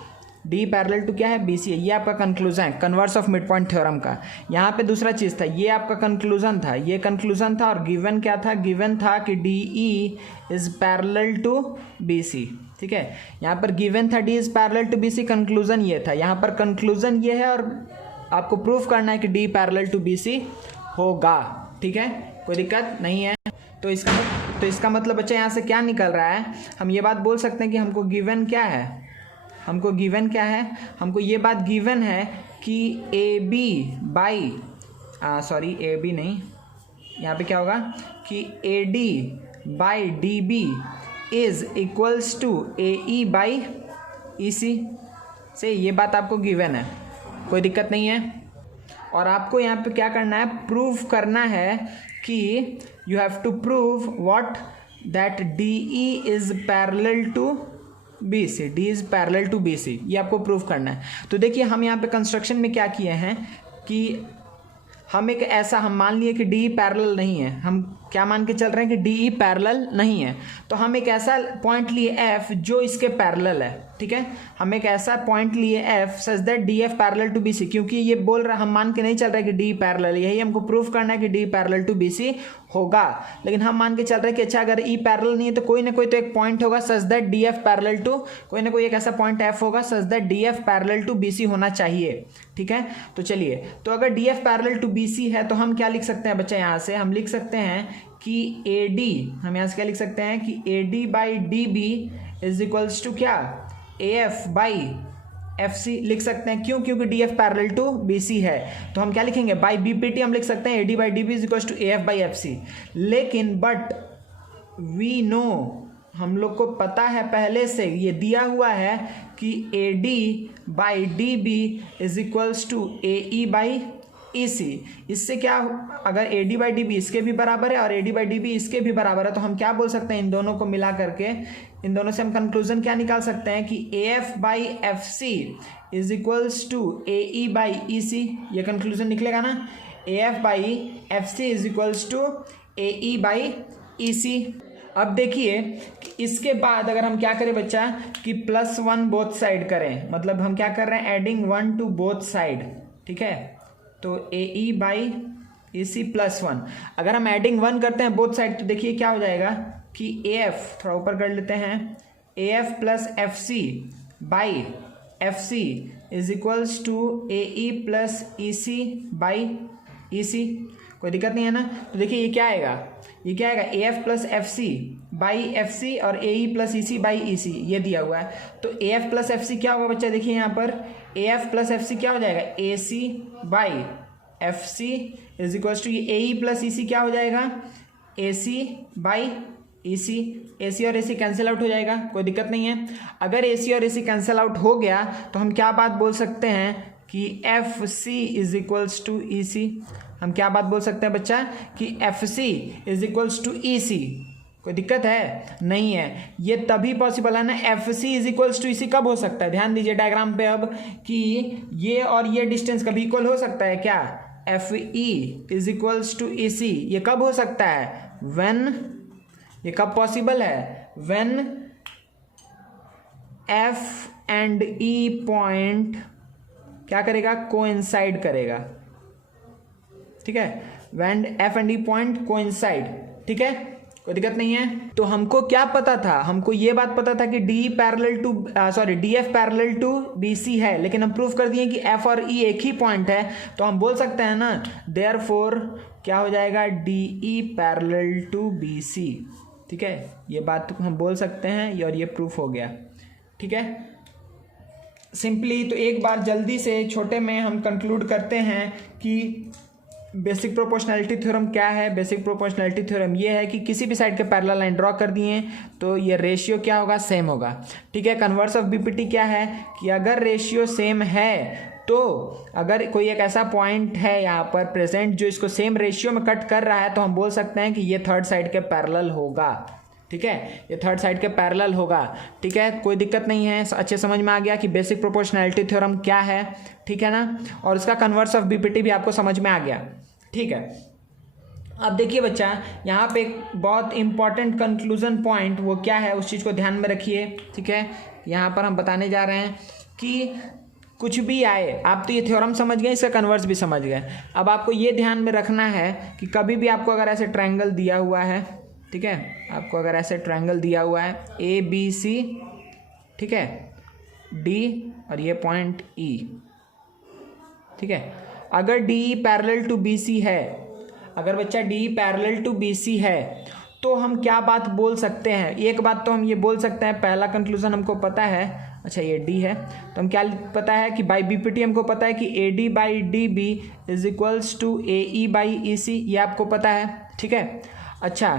D, parallel to क्या है, बी सी है। ये आपका कंक्लूजन है converse of mid point theorem का। यहाँ पे दूसरा चीज़ था, ये आपका कंक्लूजन था, ये कंक्लूजन था, और गिवन क्या था, गिवन था कि D E is parallel to B C. ठीक है, यहाँ पर गिवन था D is parallel to B C, conclusion ये था। यहाँ पर कंक्लूजन ये है और आपको प्रूफ करना है कि D parallel to B C होगा। ठीक है, कोई दिक्कत नहीं है। तो इसका मतलब बच्चा यहाँ से क्या निकल रहा है, हम ये बात बोल सकते हैं कि हमको गिवन क्या है, हमको गिवन क्या है, हमको ये बात गिवन है कि A B by sorry A B नहीं, यहाँ पे क्या होगा कि A D by D B is equals to A E by E C से, ये बात आपको गिवन है, कोई दिक्कत नहीं है। और आपको यहाँ पे क्या करना है, प्रूव करना है कि you have to prove what, that D E is parallel to B C, D is parallel to B C, ये आपको प्रूव करना है। तो देखिए हम यहाँ पे कंस्ट्रक्शन में क्या किए हैं कि हम एक ऐसा, हम मान लिए कि डी ई पैरेलल नहीं है, हम क्या मान के चल रहे हैं कि डी ई पैरेलल नहीं है, तो हम एक ऐसा पॉइंट लिए एफ जो इसके पैरेलल है। ठीक है, हम एक ऐसा पॉइंट लिए F such that D F parallel to B C, क्योंकि ये बोल रहा, हम मान के नहीं चल रहे कि डी पैरेलल, यही हमको प्रूफ करना है कि D parallel to B C होगा। लेकिन हम मान के चल रहे हैं कि अच्छा अगर ई पैरेलल नहीं है तो कोई ना कोई तो एक पॉइंट होगा such that D F parallel to, कोई ना कोई एक ऐसा पॉइंट एफ होगा such that D F parallel to B C होना चाहिए। ठीक है, तो चलिए, तो अगर D F parallel to B C है तो हम क्या लिख सकते हैं बच्चा, यहाँ से हम लिख सकते हैं कि ए डी, हम यहाँ से क्या लिख सकते हैं कि A D by D B is equals to क्या, A F by F C लिख सकते हैं। क्यों, क्योंकि D F parallel to B C है, तो हम क्या लिखेंगे, बाई बी पी टी हम लिख सकते हैं A D by D B is equals to A F by F C. लेकिन बट वी नो, हम लोग को पता है पहले से, ये दिया हुआ है कि A D by D B is equals to A E by E C. इससे क्या, अगर A D by D B इसके भी बराबर है और A D by D B इसके भी बराबर है, तो हम क्या बोल सकते हैं, इन दोनों को मिला करके, इन दोनों से हम कंक्लूजन क्या निकाल सकते हैं कि A F by F C is equals to A E by E C. ये कंक्लूजन निकलेगा ना, A F by F C is equals to A E by E C. अब देखिए कि इसके बाद अगर हम क्या करें बच्चा कि +1 बोथ साइड करें, मतलब हम क्या कर रहे हैं, एडिंग 1 टू बोथ साइड। ठीक है, तो ए ई बाई ई सी +1, अगर हम एडिंग 1 करते हैं बोथ साइड तो देखिए क्या हो जाएगा कि ए एफ, थोड़ा ऊपर कर लेते हैं, A F plus F C by F C is equals to A E plus E C by E C. कोई दिक्कत नहीं है ना। तो देखिए ये क्या आएगा, ये क्या आएगा, A F plus F C by F C और A E plus E C by E C, ये दिया हुआ है। तो A F plus F C क्या होगा बच्चा, देखिए यहाँ पर A F plus F C क्या हो जाएगा, A C by F C is equals to, ये ए ई प्लस ई सी क्या हो जाएगा, A C by A C. ए सी और ए सी कैंसिल आउट हो जाएगा, कोई दिक्कत नहीं है। अगर ए सी और ए सी कैंसिल आउट हो गया तो हम क्या बात बोल सकते हैं कि F C is equals to E C. हम क्या बात बोल सकते हैं बच्चा कि F C is equals to E C. कोई दिक्कत है, नहीं है। ये तभी पॉसिबल है ना, F C is equals to E C कब हो सकता है, ध्यान दीजिए डायग्राम पे अब, कि ये और ये डिस्टेंस कभी इक्वल हो सकता है क्या, F E is equals to E C, ये कब हो सकता है, व्हेन, ये कब पॉसिबल है, when F and E point क्या करेगा, कोइंसाइड करेगा। ठीक है, when F and E point coincide. ठीक है, कोई दिक्कत नहीं है। तो हमको क्या पता था, हमको ये बात पता था कि D parallel to D F parallel to B C है, लेकिन हम प्रूफ कर दिए कि एफ और ई एक ही पॉइंट है, तो हम बोल सकते हैं ना देयरफॉर क्या हो जाएगा, D E parallel to B C. ठीक है, ये बात हम बोल सकते हैं और ये प्रूफ हो गया। ठीक है, सिंपली तो एक बार जल्दी से छोटे में हम कंक्लूड करते हैं कि बेसिक प्रोपोर्शनैलिटी थ्योरम क्या है। बेसिक प्रोपोर्शनैलिटी थ्योरम ये है कि किसी भी साइड के पैरेलल लाइन ड्रॉ कर दिए तो ये रेशियो क्या होगा, सेम होगा। ठीक है, कन्वर्स ऑफ बीपीटी क्या है कि अगर रेशियो सेम है तो अगर कोई एक ऐसा पॉइंट है यहाँ पर प्रेजेंट जो इसको सेम रेशियो में कट कर रहा है तो हम बोल सकते हैं कि ये थर्ड साइड के पैरेलल होगा। ठीक है, ये थर्ड साइड के पैरेलल होगा। ठीक है, कोई दिक्कत नहीं है, अच्छे समझ में आ गया कि बेसिक प्रोपोर्शनैलिटी थ्योरम क्या है। ठीक है ना, और इसका कन्वर्स ऑफ बीपीटी भी आपको समझ में आ गया। ठीक है, अब देखिए बच्चा, यहाँ पे एक बहुत इंपॉर्टेंट कंक्लूजन पॉइंट वो क्या है उस चीज़ को ध्यान में रखिए। ठीक है, यहाँ पर हम बताने जा रहे हैं कि कुछ भी आए, आप तो ये थ्योरम समझ गए, इसका कन्वर्स भी समझ गए। अब आपको ये ध्यान में रखना है कि कभी भी आपको अगर ऐसे ट्रायंगल दिया हुआ है, ठीक है, आपको अगर ऐसे ट्रायंगल दिया हुआ है ABC, ठीक है, D और ये पॉइंट E, ठीक है, अगर DE पैरेलल टू BC है, अगर बच्चा DE पैरेलल टू BC है तो हम क्या बात बोल सकते हैं। एक बात तो हम ये बोल सकते हैं, पहला कंक्लूजन हमको पता है, अच्छा ये D है तो हम क्या पता है कि बाई बीपीटी हमको पता है कि AD by DB is equals to AE by EC, ये आपको पता है। ठीक है, अच्छा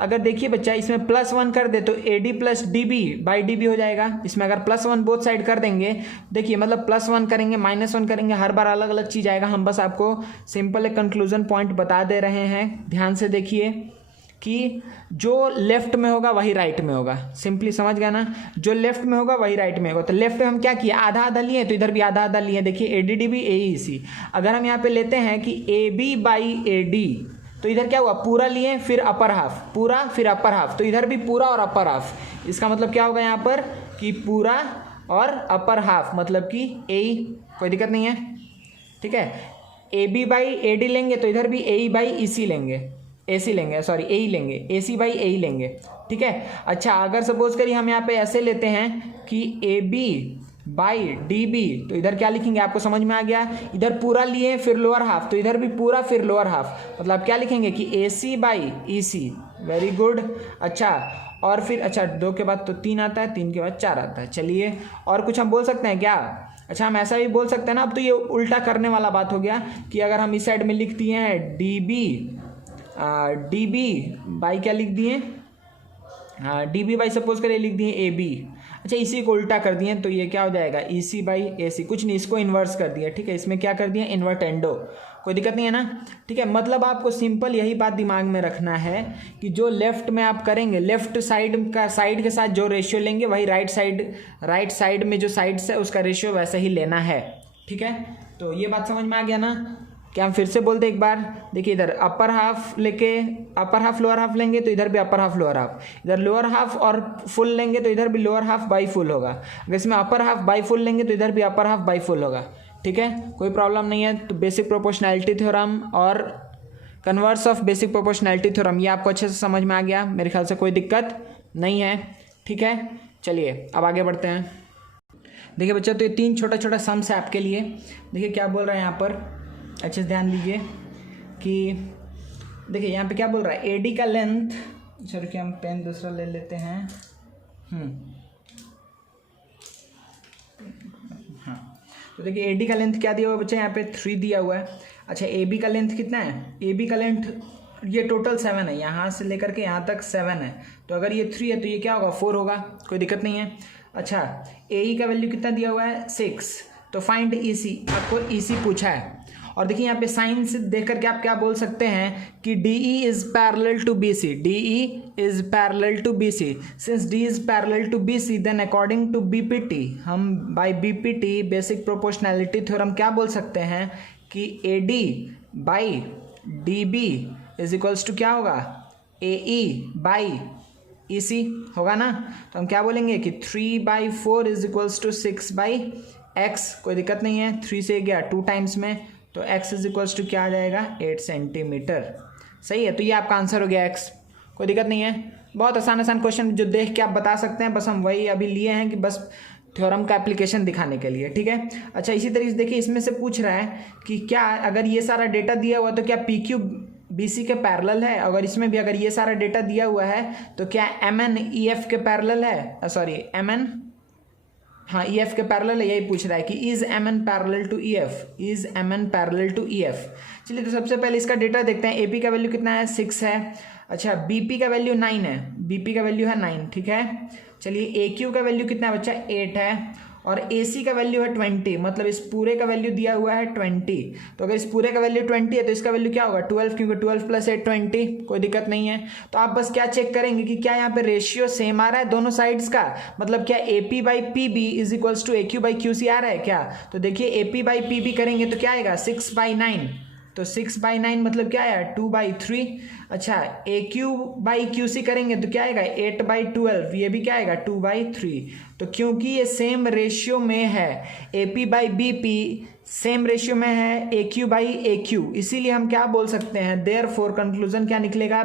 अगर देखिए बच्चा इसमें +1 कर दे तो AD plus DB by DB हो जाएगा। इसमें अगर +1 बोथ साइड कर देंगे, देखिए मतलब +1 करेंगे -1 करेंगे, हर बार अलग अलग चीज़ आएगा। हम बस आपको सिंपल एक कंक्लूजन पॉइंट बता दे रहे हैं, ध्यान से देखिए कि जो लेफ्ट में होगा वही राइट में होगा। सिंपली समझ गया ना, जो लेफ्ट में होगा वही राइट में होगा। तो लेफ्ट में हम क्या किए, आधा आधा लिए तो इधर भी आधा आधा लिए। देखिए ADDB AEC, अगर हम यहाँ पे लेते हैं कि AB बाई AD तो इधर क्या हुआ, पूरा लिए फिर अपर हाफ, पूरा फिर अपर हाफ, तो इधर भी पूरा और अपर हाफ। इसका मतलब क्या होगा यहाँ पर कि पूरा और अपर हाफ, मतलब कि AE, कोई दिक्कत नहीं है। ठीक है, AB बाई AD लेंगे तो इधर भी AE बाई EC लेंगे, AC लेंगे, सॉरी AE लेंगे, AC बाई AE लेंगे। ठीक है, अच्छा अगर सपोज करिए हम यहाँ पे ऐसे लेते हैं कि AB बाई DB तो इधर क्या लिखेंगे, आपको समझ में आ गया। इधर पूरा लिए फिर लोअर हाफ तो इधर भी पूरा फिर लोअर हाफ, मतलब क्या लिखेंगे कि AC by EC। Very good. अच्छा और फिर अच्छा 2 के बाद तो 3 आता है, 3 के बाद 4 आता है। चलिए और कुछ हम बोल सकते हैं क्या, अच्छा हम ऐसा भी बोल सकते हैं ना। अब तो ये उल्टा करने वाला बात हो गया कि अगर हम इस साइड में लिख दिए हैं DB बाई क्या लिख दिए, DB बाई सपोज करिए लिख दिए AB। अच्छा इसी को उल्टा कर दिए तो ये क्या हो जाएगा EC बाई AC, कुछ नहीं इसको इन्वर्स कर दिया। ठीक है, इसमें क्या कर दिया, इन्वर्टेंडो, कोई दिक्कत नहीं है ना। ठीक है, मतलब आपको सिंपल यही बात दिमाग में रखना है कि जो लेफ्ट में आप करेंगे, लेफ्ट साइड का साइड के साथ जो रेशियो लेंगे वही राइट साइड में जो साइड्स है उसका रेशियो वैसे ही लेना है। ठीक है, तो ये बात समझ में आ गया ना। क्या हम फिर से बोलते एक बार, देखिए इधर अपर हाफ लेके अपर हाफ लोअर हाफ लेंगे तो इधर भी अपर हाफ लोअर हाफ, इधर लोअर हाफ और फुल लेंगे तो इधर भी लोअर हाफ बाई फुल होगा। अगर इसमें अपर हाफ बाई फुल लेंगे तो इधर भी अपर हाफ बाई फुल होगा। ठीक है, कोई प्रॉब्लम नहीं है। तो बेसिक प्रोपोर्शनैलिटी थ्योरम और converse of basic proportionality theorem ये आपको अच्छे से समझ में आ गया, मेरे ख्याल से कोई दिक्कत नहीं है। ठीक है, चलिए अब आगे बढ़ते हैं। देखिए बच्चों, तो ये 3 छोटा छोटा सम्स है आपके लिए। देखिए क्या बोल रहा है यहाँ पर, अच्छे से ध्यान दीजिए कि देखिए यहाँ पे क्या बोल रहा है, AD का लेंथ, चलो कि हम पेन दूसरा ले लेते हैं। हाँ, तो देखिए AD का लेंथ क्या दिया हुआ बच्चा, यहाँ पे 3 दिया हुआ है। अच्छा AB का लेंथ कितना है, AB का लेंथ ये टोटल 7 है, यहाँ से लेकर के यहाँ तक 7 है। तो अगर ये 3 है तो ये क्या होगा 4 होगा, कोई दिक्कत नहीं है। अच्छा AE का वैल्यू कितना दिया हुआ है 6, तो फाइंड EC, आपको EC पूछा है। और देखिए यहाँ पे साइन से देख करके आप क्या बोल सकते हैं कि DE is parallel to BC, DE is parallel to BC। Since D is parallel to BC then according to BPT, हम by BPT basic proportionality theorem क्या बोल सकते हैं कि AD by DB is equals to क्या होगा, AE by EC होगा ना। तो हम क्या बोलेंगे कि 3/4 इज इक्वल्स टू 6/x, कोई दिक्कत नहीं है। 3 से गया 2 टाइम्स में तो x इज इक्वल्स टू क्या आ जाएगा 8 सेंटीमीटर। सही है, तो ये आपका आंसर हो गया x, कोई दिक्कत नहीं है। बहुत आसान क्वेश्चन जो देख के आप बता सकते हैं, बस हम वही अभी लिए हैं कि बस थ्योरम का एप्लीकेशन दिखाने के लिए। ठीक है, अच्छा इसी तरीके से देखिए इसमें से पूछ रहा है कि क्या अगर ये सारा डेटा दिया हुआ तो क्या PQ BC के पैरेलल है, अगर इसमें भी अगर ये सारा डेटा दिया हुआ है तो क्या MN EF के पैरेलल है, सॉरी MN, हाँ EF के पैरेलल है, यही पूछ रहा है कि is MN parallel to EF, is MN parallel to EF। चलिए तो सबसे पहले इसका डेटा देखते हैं। AP का वैल्यू कितना है 6 है, अच्छा BP का वैल्यू 9 है, BP का वैल्यू है 9, ठीक है। चलिए AQ का वैल्यू कितना है बच्चा 8 है, और AC का वैल्यू है 20, मतलब इस पूरे का वैल्यू दिया हुआ है 20। तो अगर इस पूरे का वैल्यू 20 है तो इसका वैल्यू क्या होगा 12, क्योंकि 12 + 8 20, कोई दिक्कत नहीं है। तो आप बस क्या चेक करेंगे कि क्या यहाँ पे रेशियो सेम आ रहा है दोनों साइड्स का, मतलब क्या AP/PB is equals to AQ/QC आ रहा है क्या। तो देखिए AP/PB करेंगे तो क्या आएगा 6/9, तो 6/9 मतलब क्या आया 2/3। अच्छा AQ/QC करेंगे तो क्या आएगा 8/12, ये भी क्या आएगा 2/3। तो क्योंकि ये सेम रेशियो में है, AP/BP सेम रेशियो में है AQ/AQ, इसीलिए हम क्या बोल सकते हैं, देयरफॉर कंक्लूजन क्या निकलेगा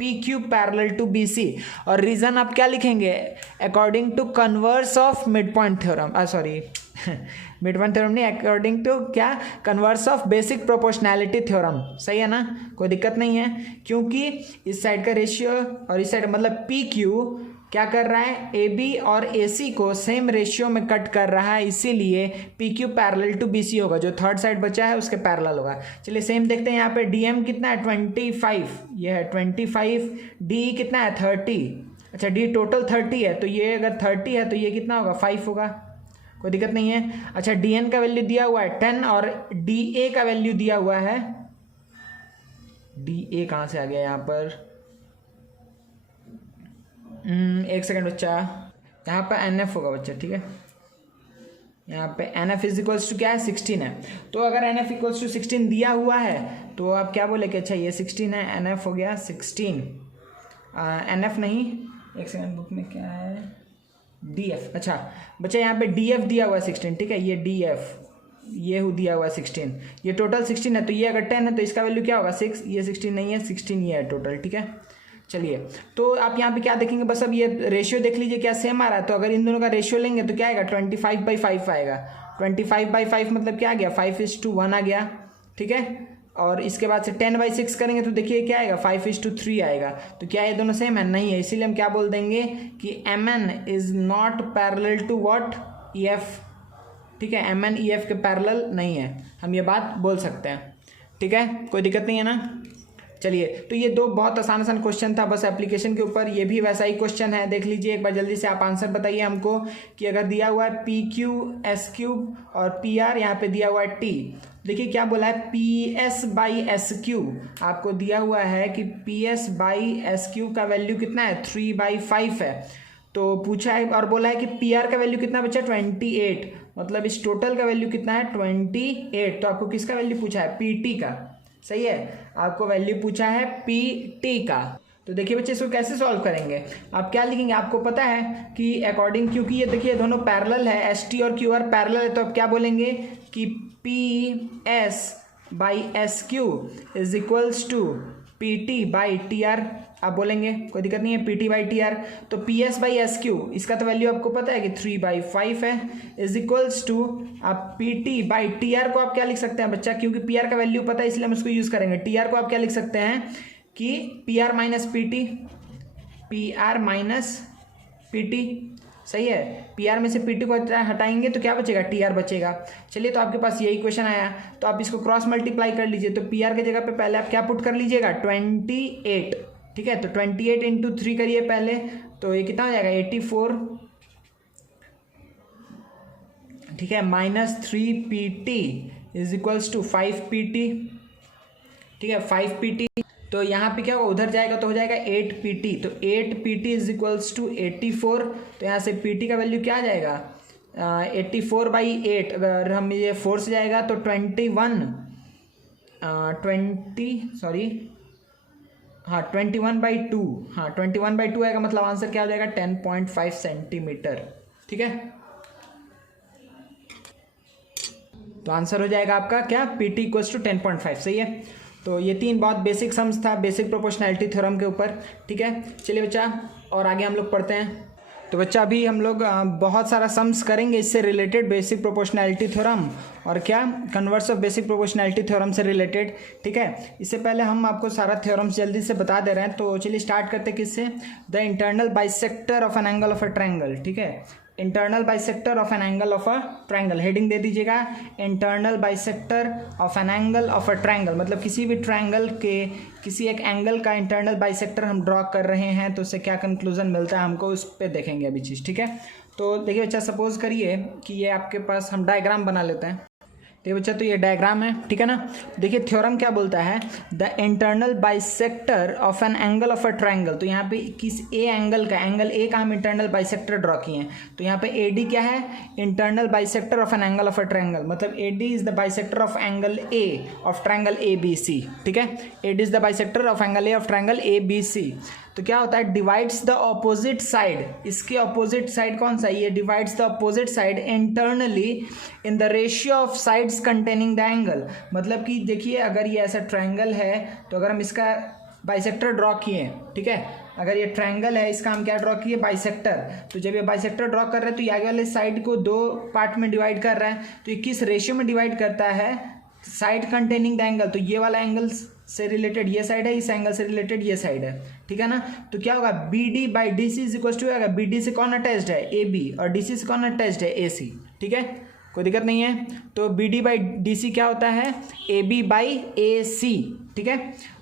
PQ पैरेलल टू BC। और रीजन आप क्या लिखेंगे, according to converse of mid point theorem, sorry mid point theorem नहीं, अकॉर्डिंग टू क्या, converse of basic proportionality theorem. सही है ना, कोई दिक्कत नहीं है, क्योंकि इस साइड का रेशियो और इस साइड मतलब PQ क्या कर रहा है, AB और AC को सेम रेशियो में कट कर रहा है, इसीलिए PQ पैरेलल टू BC होगा, जो थर्ड साइड बचा है उसके पैरेलल होगा। चलिए सेम देखते हैं यहाँ पे DM कितना है 25, ये है 25, DE कितना है 30, अच्छा D टोटल 30 है, तो ये अगर 30 है तो ये कितना होगा 5 होगा, कोई दिक्कत नहीं है। अच्छा DN का वैल्यू दिया हुआ है 10 और DA का वैल्यू दिया हुआ है, DA कहाँ से आ गया यहाँ पर, एक सेकंड बच्चा, यहाँ पे NF होगा बच्चा, ठीक है। यहाँ पे NF इज इक्वल्स टू क्या है 16 है, तो अगर NF इक्वल्स टू 16 दिया हुआ है तो आप क्या बोले कि अच्छा ये 16 है, NF हो गया 16, NF नहीं, एक सेकंड बुक में क्या है DF, अच्छा बच्चा यहाँ पे DF दिया हुआ है 16, ठीक है, ये DF ये दिया हुआ है 16, ये टोटल 16 है, तो ये अगर 10 है तो इसका वैल्यू क्या होगा 6, ये 16 नहीं है 16 ये है टोटल, ठीक है। चलिए तो आप यहाँ पे क्या देखेंगे, बस अब ये रेशियो देख लीजिए क्या सेम आ रहा है, तो अगर इन दोनों का रेशियो लेंगे तो क्या आएगा 25/5 आएगा, 25/5 मतलब क्या आ गया 5:1 आ गया, ठीक है। और इसके बाद से 10/6 करेंगे तो देखिए क्या आएगा 5:3 आएगा, तो क्या ये दोनों सेम है, नहीं है, इसीलिए हम क्या बोल देंगे कि MN is not parallel to what EF, ठीक है, MN EF के पैरेलल नहीं है, हम ये बात बोल सकते हैं, ठीक है, कोई दिक्कत नहीं है ना। चलिए तो ये दो बहुत आसान क्वेश्चन था बस एप्लीकेशन के ऊपर, ये भी वैसा ही क्वेश्चन है, देख लीजिए एक बार जल्दी से आप आंसर बताइए हमको कि अगर दिया हुआ है PQ S³ और PR यहाँ पे दिया हुआ है T, देखिए क्या बोला है PS/SQ, आपको दिया हुआ है कि PS/SQ का वैल्यू कितना है 3/5 है, तो पूछा है और बोला है कि PR का वैल्यू कितना बचा 28, मतलब इस टोटल का वैल्यू कितना है 28, तो आपको किसका वैल्यू पूछा है PT का, सही है, आपको वैल्यू पूछा है PT का। तो देखिए बच्चे इसको कैसे सॉल्व करेंगे, आप क्या लिखेंगे, आपको पता है कि अकॉर्डिंग, क्योंकि ये देखिए दोनों पैरेलल है, ST और QR पैरेलल है, तो आप क्या बोलेंगे कि PS/SQ is equals to PT/TR, आप बोलेंगे, कोई दिक्कत नहीं है, PT/TR। तो PS/SQ इसका तो वैल्यू आपको पता है कि 3/5 है, इज इक्वल्स टू आप PT/TR को आप क्या लिख सकते हैं बच्चा, क्योंकि PR का वैल्यू पता है इसलिए हम उसको यूज करेंगे, TR को आप क्या लिख सकते हैं कि PR - PT, PR - PT, सही है, PR में से PT को हटाएंगे तो क्या बचेगा TR बचेगा। चलिए तो आपके पास यही क्वेश्चन आया, तो आप इसको क्रॉस मल्टीप्लाई कर लीजिए, तो PR के जगह पे पहले आप क्या पुट कर लीजिएगा 28, ठीक है, तो 28 × 3 करिए पहले, तो ये कितना हो जाएगा 84, ठीक है, -3PT is equals to 5PT, ठीक है 5PT, तो यहाँ पे क्या होगा उधर जाएगा तो हो जाएगा 8PT, तो 8PT इज इक्वल्स टू 84, तो यहाँ से PT का वैल्यू क्या आ जाएगा 84/8, अगर हम ये 4 से जाएगा तो 21/2, हाँ 21/2 आएगा, मतलब आंसर क्या हो जाएगा 10.5 सेंटीमीटर, ठीक है। तो आंसर हो जाएगा आपका क्या PT इक्वल्स टू 10.5, सही है। तो ये 3 बहुत बेसिक सम्स था बेसिक प्रोपोर्शनैलिटी थ्योरम के ऊपर, ठीक है। चलिए बच्चा और आगे हम लोग पढ़ते हैं। तो बच्चा अभी हम लोग बहुत सारा सम्स करेंगे इससे रिलेटेड, बेसिक प्रोपोर्शनैलिटी थ्योरम और क्या converse of basic proportionality theorem से रिलेटेड, ठीक है। इससे पहले हम आपको सारा थ्योरम्स जल्दी से बता दे रहे हैं, तो चलिए स्टार्ट करते हैं किससे, the internal bisector of an angle of a triangle, ठीक है। Internal bisector of an angle of a triangle, heading दे दीजिएगा internal bisector of an angle of a triangle, मतलब किसी भी ट्रायंगल के किसी एक एंगल का इंटरनल बाइसेक्टर हम ड्रॉ कर रहे हैं तो उससे क्या कंक्लूजन मिलता है हमको, उस पर देखेंगे अभी चीज़, ठीक है। तो देखिए बच्चा, सपोज करिए कि ये आपके पास हम डायग्राम बना लेते हैं, देखिए बच्चा, तो ये डायग्राम है, ठीक है ना। देखिए थ्योरम क्या बोलता है, the internal bisector of an angle of a triangle, तो यहाँ पे किस ए एंगल का, एंगल ए का हम इंटरनल बाइसेक्टर ड्रॉ किए हैं, तो यहाँ पे ए डी क्या है, internal bisector of an angle of a triangle, मतलब A D is the bisector of angle A of triangle A B C, ठीक है। A D is the bisector of angle A of triangle A B C. तो क्या होता है, divides the opposite side, इसके opposite side कौन सा है, ये divides the opposite side internally in the ratio of sides containing the angle, मतलब कि देखिए अगर ये ऐसा ट्रायंगल है तो अगर हम इसका बाइसेक्टर ड्रॉ किए, ठीक है, अगर ये ट्रायंगल है इसका हम क्या ड्रॉ किए, बाइसेक्टर, तो जब ये बाइसेक्टर ड्रॉ कर रहे हैं तो ये आगे वाले साइड को दो पार्ट में डिवाइड कर रहा है, तो ये किस रेशियो में डिवाइड करता है, साइड कंटेनिंग द एंगल, तो ये वाला एंगल से रिलेटेड ये साइड है, इस एंगल से रिलेटेड ये साइड है, ठीक है ना। तो क्या होगा, B D by D C is equal to होगा, बी डी से कौन अटैच्ड है, ए बी, और डी सी से कौन अटैच्ड है, ए सी, ठीक है, कोई दिक्कत नहीं है। तो B D by D C क्या होता है, A B by A C, ठीक है।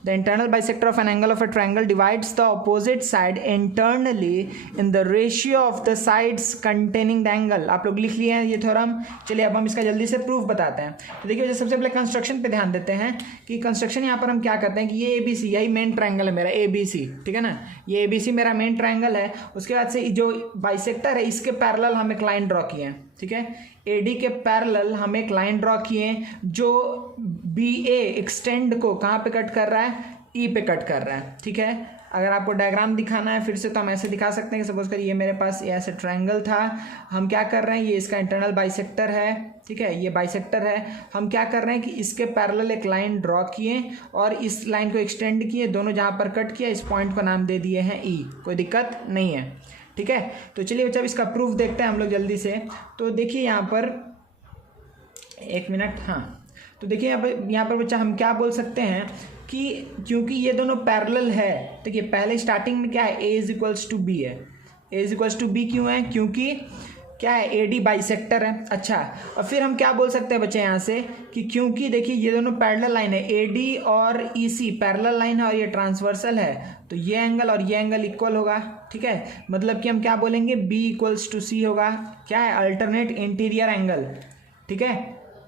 The internal bisector of an angle of a triangle divides the opposite side internally in the ratio of the sides containing the angle. आप लोग लिख लिए हैं ये थ्योरम, चलिए अब हम इसका जल्दी से प्रूफ बताते हैं। तो देखिए सबसे पहले कंस्ट्रक्शन पे ध्यान देते हैं कि कंस्ट्रक्शन यहाँ पर हम क्या करते हैं कि ये ए बी सी, यही मेन ट्रायंगल है मेरा ए बी सी, ठीक है ना, ये ए बी सी मेरा मेन ट्रायंगल है। उसके बाद से जो बाइसेक्टर है इसके पैरेलल हम एक लाइन ड्रॉ किए हैं, ठीक है, ए डी के पैरेलल हम एक लाइन ड्रॉ किए जो बी ए एक्सटेंड को कहाँ पे कट कर रहा है, ई पे कट कर रहा है, ठीक है। अगर आपको डायग्राम दिखाना है फिर से तो हम ऐसे दिखा सकते हैं कि सपोज करिए ये मेरे पास ये ऐसे ट्रायंगल था, हम क्या कर रहे हैं, ये इसका इंटरनल बाइसेक्टर है, ठीक है, ये बाइसेक्टर है, हम क्या कर रहे हैं कि इसके पैरेलल एक लाइन ड्रॉ किए और इस लाइन को एक्सटेंड किए, दोनों जहाँ पर कट किया इस पॉइंट को नाम दे दिए हैं ई, कोई दिक्कत नहीं है, ठीक है। तो चलिए बच्चा इसका प्रूफ देखते हैं हम लोग जल्दी से। तो देखिए यहाँ पर एक मिनट, हाँ, तो देखिए यहाँ पर बच्चा हम क्या बोल सकते हैं कि क्योंकि ये दोनों पैरेलल है, देखिए पहले स्टार्टिंग में क्या है, ए इज इक्वल्स टू बी है, ए इज इक्वल्स टू बी क्यों है, क्योंकि क्या है, ए डी बाइसेक्टर है। अच्छा, और फिर हम क्या बोल सकते हैं बच्चे यहाँ से कि क्योंकि देखिए ये दोनों पैरेलल लाइन है, ए डी और ई सी पैरेलल लाइन है और ये ट्रांसवर्सल है, तो ये एंगल और ये एंगल इक्वल होगा, ठीक है, मतलब कि हम क्या बोलेंगे, बी इक्वल्स टू सी होगा, क्या है, अल्टरनेट इंटीरियर एंगल, ठीक है,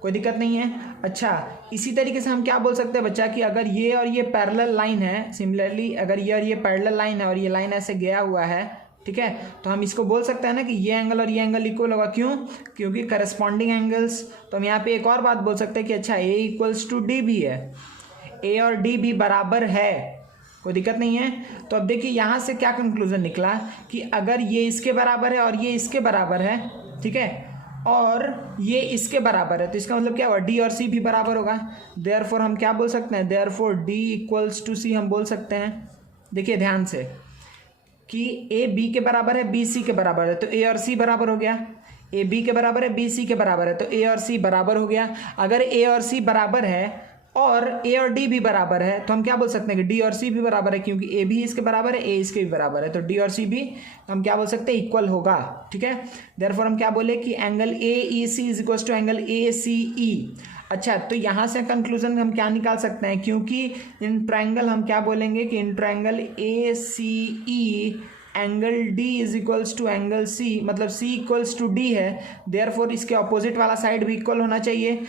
कोई दिक्कत नहीं है। अच्छा, इसी तरीके से हम क्या बोल सकते हैं बच्चा कि अगर ये और ये पैरेलल लाइन है, सिमिलरली अगर ये और ये पैरेलल लाइन है और ये लाइन ऐसे गया हुआ है, ठीक है, तो हम इसको बोल सकते हैं ना कि ये एंगल और ये एंगल इक्वल होगा, क्यों, क्योंकि करस्पॉन्डिंग एंगल्स। तो हम यहाँ पे एक और बात बोल सकते हैं कि अच्छा ए इक्वल्स टू डी भी है, ए और डी भी बराबर है, कोई दिक्कत नहीं है। तो अब देखिए यहाँ से क्या कंक्लूजन निकला कि अगर ये इसके बराबर है और ये इसके बराबर है, ठीक है, और ये इसके बराबर है, तो इसका मतलब क्या हुआ, डी और सी भी बराबर होगा, देयरफॉर हम क्या बोल सकते हैं, देयरफॉर डी इक्वल्स टू सी हम बोल सकते हैं। देखिए ध्यान से कि ए बी के बराबर है, बी सी के बराबर है, तो ए और सी बराबर हो गया, ए बी के बराबर है, बी सी के बराबर है, तो ए और सी बराबर हो गया। अगर ए और सी बराबर है और ए और डी भी बराबर है तो हम क्या बोल सकते हैं कि डी और सी भी बराबर है, क्योंकि ए भी इसके बराबर है, ए इसके भी बराबर है, तो डी और सी भी हम क्या बोल सकते हैं, इक्वल होगा, ठीक है। देयरफॉर हम क्या बोले कि angle A E C is equal to angle A C E. अच्छा, तो यहाँ से कंक्लूजन हम क्या निकाल सकते हैं, क्योंकि इन ट्रायंगल हम क्या बोलेंगे कि in triangle A C E angle D is equals to angle C, मतलब सी इक्वल्स टू डी है, देयरफॉर इसके ऑपोजिट वाला साइड भी इक्वल होना चाहिए।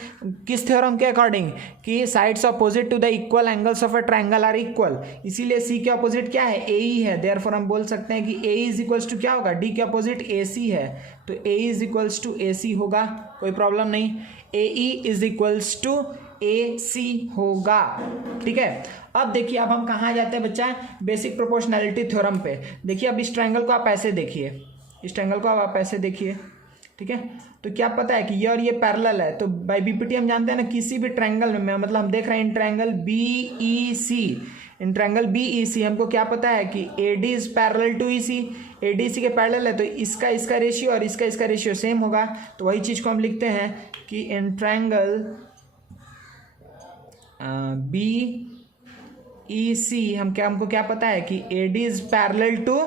किस थ्योरम के अकॉर्डिंग, कि sides opposite to the equal angles of a triangle are equal, इसीलिए सी के ऑपोजिट क्या है, ए ई है, देयरफॉर हम बोल सकते हैं कि ए इज इक्वल्स टू क्या होगा, डी के ऑपोजिट ए सी है, तो ए इज इक्वल्स टू ए सी होगा, कोई प्रॉब्लम नहीं, ए E is equals to A सी होगा, ठीक है। अब देखिए अब हम कहाँ जाते हैं बच्चा, बेसिक प्रोपोर्शनैलिटी थ्योरम पे। देखिए अब इस ट्रायंगल को आप ऐसे देखिए, इस ट्रायंगल को अब आप ऐसे देखिए, ठीक है। तो क्या पता है कि ये और ये पैरेलल है, तो बाय बीपीटी हम जानते हैं ना किसी भी ट्रायंगल में, मतलब हम देख रहे हैं in triangle BEC, in triangle BEC हमको क्या पता है कि AD is parallel to EC, AD C के पैरेलल है तो इसका रेशियो और इसका रेशियो सेम होगा। तो वही चीज़ को हम लिखते हैं कि इन ट्रायंगल बीईसी हमको क्या पता है कि AD is parallel to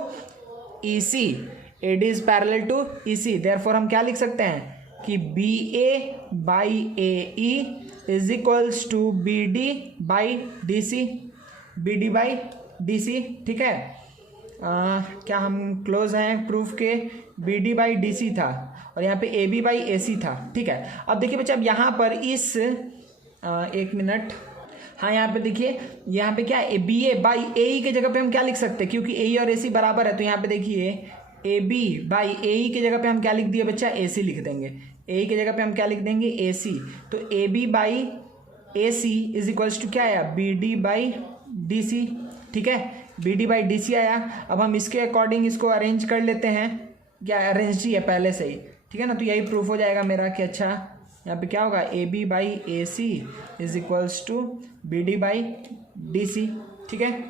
E C, AD is parallel to EC, therefore हम क्या लिख सकते हैं कि BA by AE is equals to BD by DC, BD by DC, ठीक है। क्या हम क्लोज हैं प्रूफ के, BD बाई DC था और यहाँ पे AB बाई AC था, ठीक है। अब देखिए बच्चा, अब यहाँ पर इस एक मिनट, हाँ यहाँ पे देखिए, यहाँ पे क्या है BA बाई AE के जगह पे हम क्या लिख सकते हैं, क्योंकि AE और AC बराबर है, तो यहाँ पे देखिए AB बाई AE के जगह पे हम क्या लिख दिए बच्चा, AC लिख देंगे। AE के जगह पे हम क्या लिख देंगे, AC। तो AB by AC is equals to क्या आया, BD बाई DC, ठीक है। BD बाई DC आया। अब हम इसके अकॉर्डिंग इसको अरेंज कर लेते हैं, क्या अरेंज ही है पहले से ही, ठीक है ना। तो यही प्रूफ हो जाएगा मेरा कि अच्छा यहाँ पे क्या होगा, AB by AC is equals to BD by DC, ठीक है।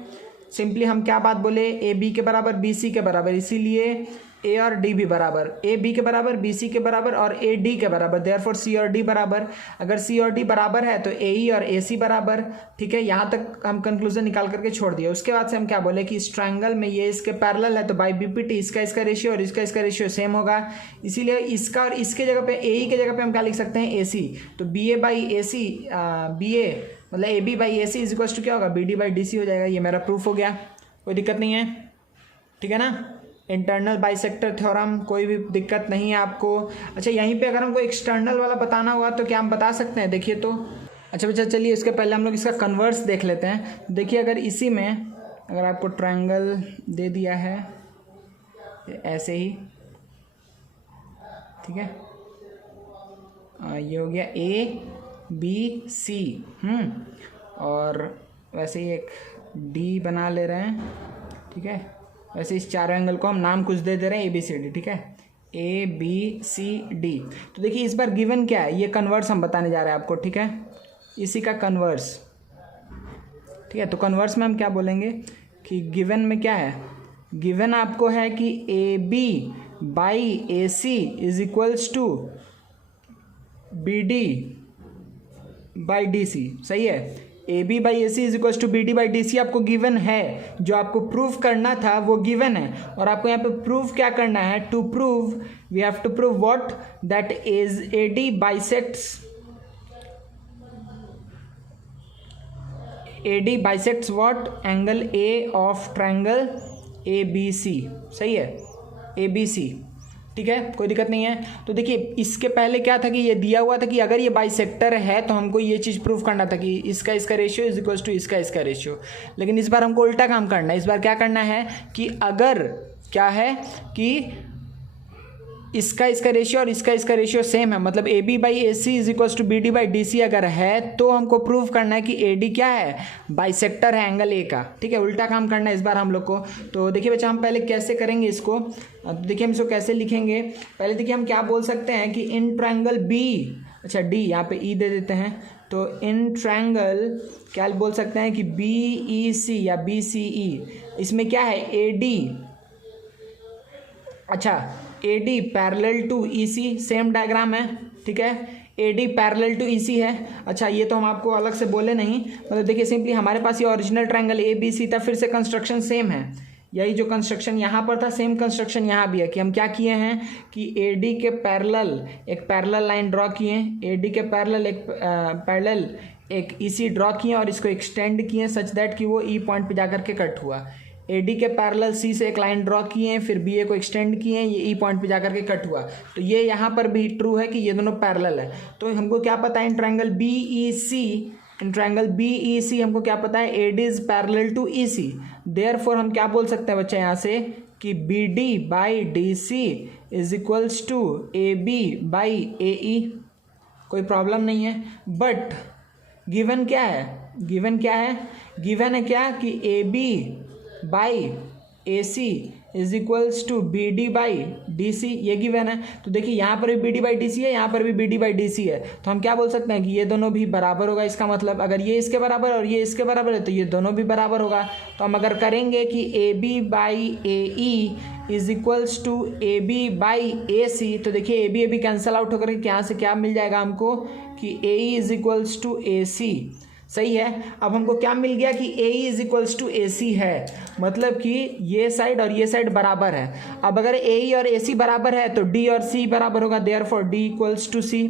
सिंपली हम क्या बात बोले, ए बी के बराबर बी सी के बराबर, इसीलिए ए और डी भी बराबर, ए बी के बराबर बी सी के बराबर और ए डी के बराबर, देयरफॉर सी और डी बराबर। अगर सी और डी बराबर है तो ए ई और ए सी बराबर, ठीक है। यहाँ तक हम कंक्लूजन निकाल करके छोड़ दिए। उसके बाद से हम क्या बोले कि इस ट्रायंगल में ये इसके पैरेलल है, तो बाई बीपीटी इसका रेशियो और इसका रेशियो सेम होगा, इसीलिए इसका और इसके जगह पे ए ई के जगह पे हम क्या लिख सकते हैं, ए सी। तो B A by A C, B A मतलब A B by A C is equals to क्या होगा, B D by D C हो जाएगा। ये मेरा प्रूफ हो गया, कोई दिक्कत नहीं है, ठीक है ना। इंटरनल बाइसेक्टर थ्योरम, कोई भी दिक्कत नहीं है आपको। अच्छा, यहीं पे अगर हमको एक्सटर्नल वाला बताना हुआ तो क्या हम बता सकते हैं, देखिए तो। अच्छा बच्चा, चलिए इसके पहले हम लोग इसका कन्वर्स देख लेते हैं। देखिए अगर इसी में अगर आपको ट्रायंगल दे दिया है ऐसे ही, ठीक है, ये हो गया ए बी सी, और वैसे ही एक डी बना ले रहे हैं, ठीक है। वैसे इस चारों एंगल को हम नाम कुछ दे रहे हैं, ए बी सी डी, ठीक है, ए बी सी डी। तो देखिए इस बार गिवन क्या है, ये कन्वर्स हम बताने जा रहे हैं आपको, ठीक है, इसी का कन्वर्स, ठीक है। तो कन्वर्स में हम क्या बोलेंगे कि गिवन में क्या है, गिवन आपको है कि A B by A C is equals to B D by D C, सही है। A B by A C is equals to B D by D C आपको गिवन है, जो आपको प्रूव करना था वो गिवन है। और आपको यहाँ पे प्रूव क्या करना है, to prove we have to prove what, that is A D bisects what, angle A of triangle A B C, सही है, ए बी सी, ठीक है, कोई दिक्कत नहीं है। तो देखिए इसके पहले क्या था कि ये दिया हुआ था कि अगर ये बाइसेक्टर है तो हमको ये चीज़ प्रूफ करना था कि इसका रेशियो इज इक्वल्स टू इसका रेशियो। लेकिन इस बार हमको उल्टा काम करना है। इस बार क्या करना है कि अगर क्या है कि इसका रेशियो और इसका रेशियो सेम है, मतलब A B by A C is equals to B D by D C अगर है, तो हमको प्रूव करना है कि ए डी क्या है, बाइसेक्टर है एंगल ए का, ठीक है। उल्टा काम करना है इस बार हम लोग को। तो देखिए बच्चा, हम पहले कैसे करेंगे इसको, देखिए हम इसको कैसे लिखेंगे। पहले देखिए हम क्या बोल सकते हैं कि इन ट्रायंगल बी, अच्छा डी यहाँ पे ई दे देते हैं, तो इन ट्रायंगल क्या बोल सकते हैं कि बी ई सी या बी सी ई, इसमें क्या है ए डी, अच्छा A D parallel to E C, same diagram है, ठीक है, A D parallel to E C है। अच्छा ये तो हम आपको अलग से बोले नहीं, मतलब देखिए सिंपली हमारे पास ये original triangle A B C था, फिर से कंस्ट्रक्शन सेम है, यही जो कंस्ट्रक्शन यहाँ पर था सेम कंस्ट्रक्शन यहाँ भी है। कि हम क्या किए हैं कि ए डी के पैरेलल एक पैरेलल लाइन ड्रॉ किए, ए डी के पैरेलल एक ई सी ड्रॉ किए और इसको एक्सटेंड किए सच दैट कि वो ई पॉइंट पे जाकर के कट हुआ। ए डी के पैरेलल सी से एक लाइन ड्रॉ किए, फिर बी ए को एक्सटेंड किए, ये ई पॉइंट पे जाकर के कट हुआ। तो ये यहाँ पर भी ट्रू है कि ये दोनों पैरेलल है। तो हमको क्या पता है इन ट्रायंगल बी ई सी हमको क्या पता है, A D is parallel to E C, therefore हम क्या बोल सकते हैं बच्चे यहाँ से कि B D by D C is equals to A B by A E, कोई प्रॉब्लम नहीं है। बट गिवन क्या है, गिवन है क्या कि A B by A C is equals to B D by D C, ये गिवन है। तो देखिए यहाँ पर भी B D by D C है, यहाँ पर भी B D by D C है, तो हम क्या बोल सकते हैं कि ये दोनों भी बराबर होगा। इसका मतलब अगर ये इसके बराबर और ये इसके बराबर है तो ये दोनों भी बराबर होगा। तो हम अगर करेंगे कि A B by A E is equals to A B by A C, तो देखिए ए बी कैंसिल आउट होकर के यहाँ से क्या मिल जाएगा हमको कि ए E is equals to A सी। सही है। अब हमको क्या मिल गया कि ए इज इक्वल्स टू ए सी है, मतलब कि ये साइड और ये साइड बराबर है। अब अगर ए और ए सी बराबर है तो डी और सी बराबर होगा, देयरफॉर डी इक्वल्स टू सी।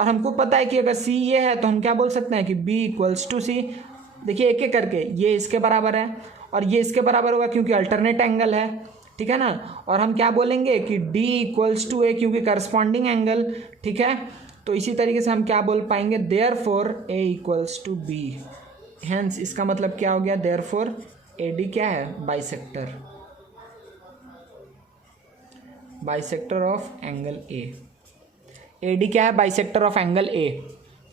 और हमको पता है कि अगर सी ये है तो हम क्या बोल सकते हैं कि बी इक्वल्स टू सी। देखिए एक एक करके, ये इसके बराबर है और ये इसके बराबर होगा क्योंकि अल्टरनेट एंगल है, ठीक है ना। और हम क्या बोलेंगे कि डी इक्वल्स टू ए क्योंकि करस्पॉन्डिंग एंगल, ठीक है। तो इसी तरीके से हम क्या बोल पाएंगे, therefore A equals to B. Hence इसका मतलब क्या हो गया, देयरफॉर ए डी क्या है, bisector, bisector of angle A D क्या है, बाइसेक्टर ऑफ एंगल ए।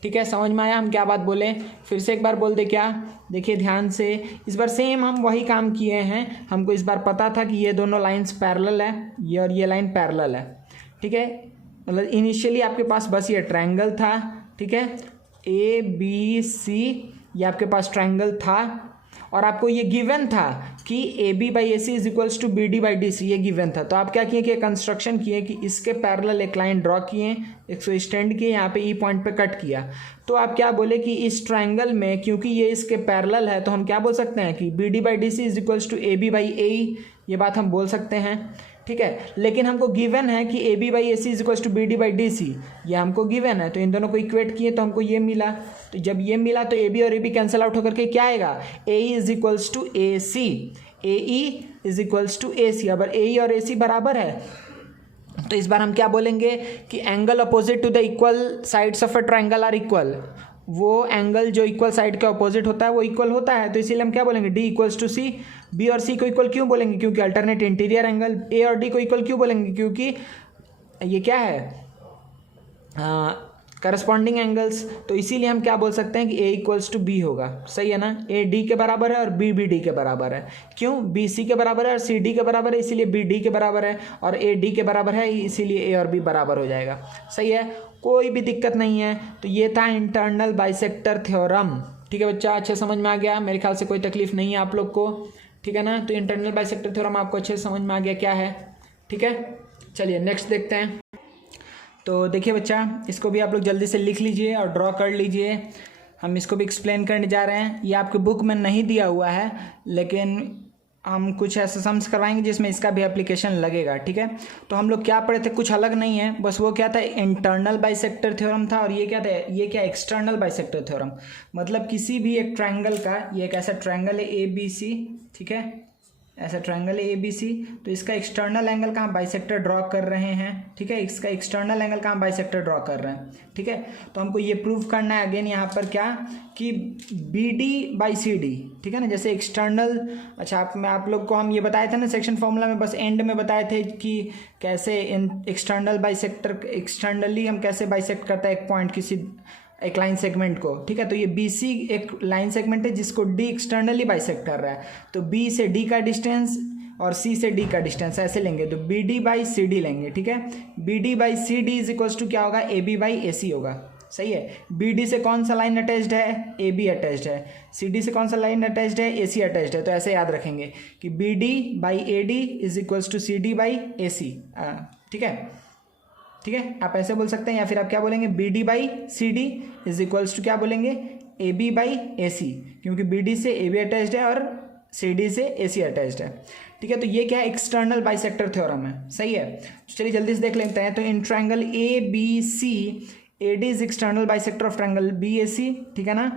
ठीक है, समझ में आया हम क्या बात बोले, फिर से एक बार बोल दे क्या। देखिए ध्यान से, इस बार सेम हम वही काम किए हैं। हमको इस बार पता था कि ये दोनों लाइंस पैरेलल है, ये और ये लाइन पैरेलल है, ठीक है। मतलब इनिशियली आपके पास बस ये ट्रायंगल था, ठीक है, ए बी सी, ये आपके पास ट्रायंगल था और आपको ये गिवन था कि A B by A C is equals to B D by D C, ये गिवन था। तो आप क्या किए कि कंस्ट्रक्शन किए कि इसके पैरेलल एक लाइन ड्रॉ किए, इसको एक्सटेंड किए, यहाँ पे ई पॉइंट पे कट किया। तो आप क्या बोले कि इस ट्रायंगल में क्योंकि ये इसके पैरेलल है तो हम क्या बोल सकते हैं कि B D by D C is equals to A B by A E, ये बात हम बोल सकते हैं, ठीक है। लेकिन हमको गिवन है कि A B by A C is equals to B D by D C, ये हमको गिवन है। तो इन दोनों को इक्वेट किए तो हमको ये मिला। तो जब ये मिला तो ए बी और ए बी कैंसिल आउट होकर के क्या आएगा, A E is equals to A C, A E is equals to A C. अगर ए ई और ए सी बराबर है तो इस बार हम क्या बोलेंगे कि angle opposite to the equal sides of a triangle are equal. वो एंगल जो इक्वल साइड के अपोजिट होता है वो इक्वल होता है, तो इसीलिए हम क्या बोलेंगे, D equals to C. B और सी को इक्वल क्यों बोलेंगे, क्योंकि अल्टरनेट इंटीरियर एंगल। ए और डी को इक्वल क्यों बोलेंगे, क्योंकि ये क्या है, करस्पॉन्डिंग एंगल्स। तो इसीलिए हम क्या बोल सकते हैं कि ए इक्वल्स टू बी होगा। सही है ना, ए डी के बराबर है और बी बी डी के बराबर है। क्यों, बी सी के बराबर है और सी डी के बराबर है, इसीलिए बी डी के बराबर है, और ए डी के बराबर है, इसीलिए ए और बी बराबर हो जाएगा। सही है, कोई भी दिक्कत नहीं है। तो ये था इंटरनल बाइसेक्टर थ्योरम। ठीक है बच्चा, अच्छे समझ में आ गया, मेरे ख्याल से कोई तकलीफ नहीं है आप लोग को, ठीक है ना। तो इंटरनल बाइसेक्टर थ्योरम आपको अच्छे से समझ में आ गया क्या है, ठीक है। चलिए नेक्स्ट देखते हैं। तो देखिए बच्चा, इसको भी आप लोग जल्दी से लिख लीजिए और ड्रॉ कर लीजिए। हम इसको भी एक्सप्लेन करने जा रहे हैं। ये आपके बुक में नहीं दिया हुआ है, लेकिन हम कुछ ऐसा सम्स करवाएंगे जिसमें इसका भी एप्लीकेशन लगेगा, ठीक है। तो हम लोग क्या पढ़े थे, कुछ अलग नहीं है, बस वो क्या था, इंटरनल बाइसेक्टर थ्योरम था। और ये क्या था, ये क्या, एक्सटर्नल बाइसेक्टर थ्योरम। मतलब किसी भी एक ट्रायंगल का, ये एक ऐसा ट्रायंगल है ए बी सी, ठीक है, ऐसा ट्रायंगल है ए बी सी, तो इसका एक्सटर्नल एंगल का हम बाइसेक्टर ड्रॉ कर रहे हैं, ठीक है। इसका एक्सटर्नल एंगल का हम बाइसेक्टर ड्रॉ कर रहे हैं, ठीक है। तो हमको ये प्रूव करना है अगेन यहाँ पर क्या, कि B D by C D, ठीक है ना। जैसे एक्सटर्नल, अच्छा आप लोग को हम ये बताए थे ना सेक्शन फॉर्मूला में, बस एंड में बताए थे कि कैसे इन एक्सटर्नल बाइसेक्टर, एक्सटर्नली हम कैसे बाइसेक्ट करता है एक पॉइंट, किसी एक लाइन सेगमेंट को, ठीक है। तो ये बी सी एक लाइन सेगमेंट है जिसको डी एक्सटर्नली बाइसेक्ट कर रहा है। तो बी से डी का डिस्टेंस और सी से डी का डिस्टेंस ऐसे लेंगे, तो B D by C D लेंगे, ठीक है। B D by C D is equals to क्या होगा, ए बी बाई ए सी होगा। सही है, बी डी से कौन सा लाइन अटैच्ड है, ए बी अटैच्ड है। सी डी से कौन सा लाइन अटैच्ड है, ए सी अटैच्ड है। तो ऐसे याद रखेंगे कि B D by A D is equals to C D by A C, ठीक है, ठीक है। आप ऐसे बोल सकते हैं, या फिर आप क्या बोलेंगे, B D by C D is equals to क्या बोलेंगे, ए बी बाई ए सी, क्योंकि बी डी से ए बी अटैच्ड है और सी डी से ए सी अटैच्ड है, ठीक है। तो ये क्या है, एक्सटर्नल बाइसेक्टर थ्योरम है। सही है, चलिए जल्दी से देख लेते हैं। तो in triangle A B C, A D is external bisector of triangle B A C, ठीक है ना,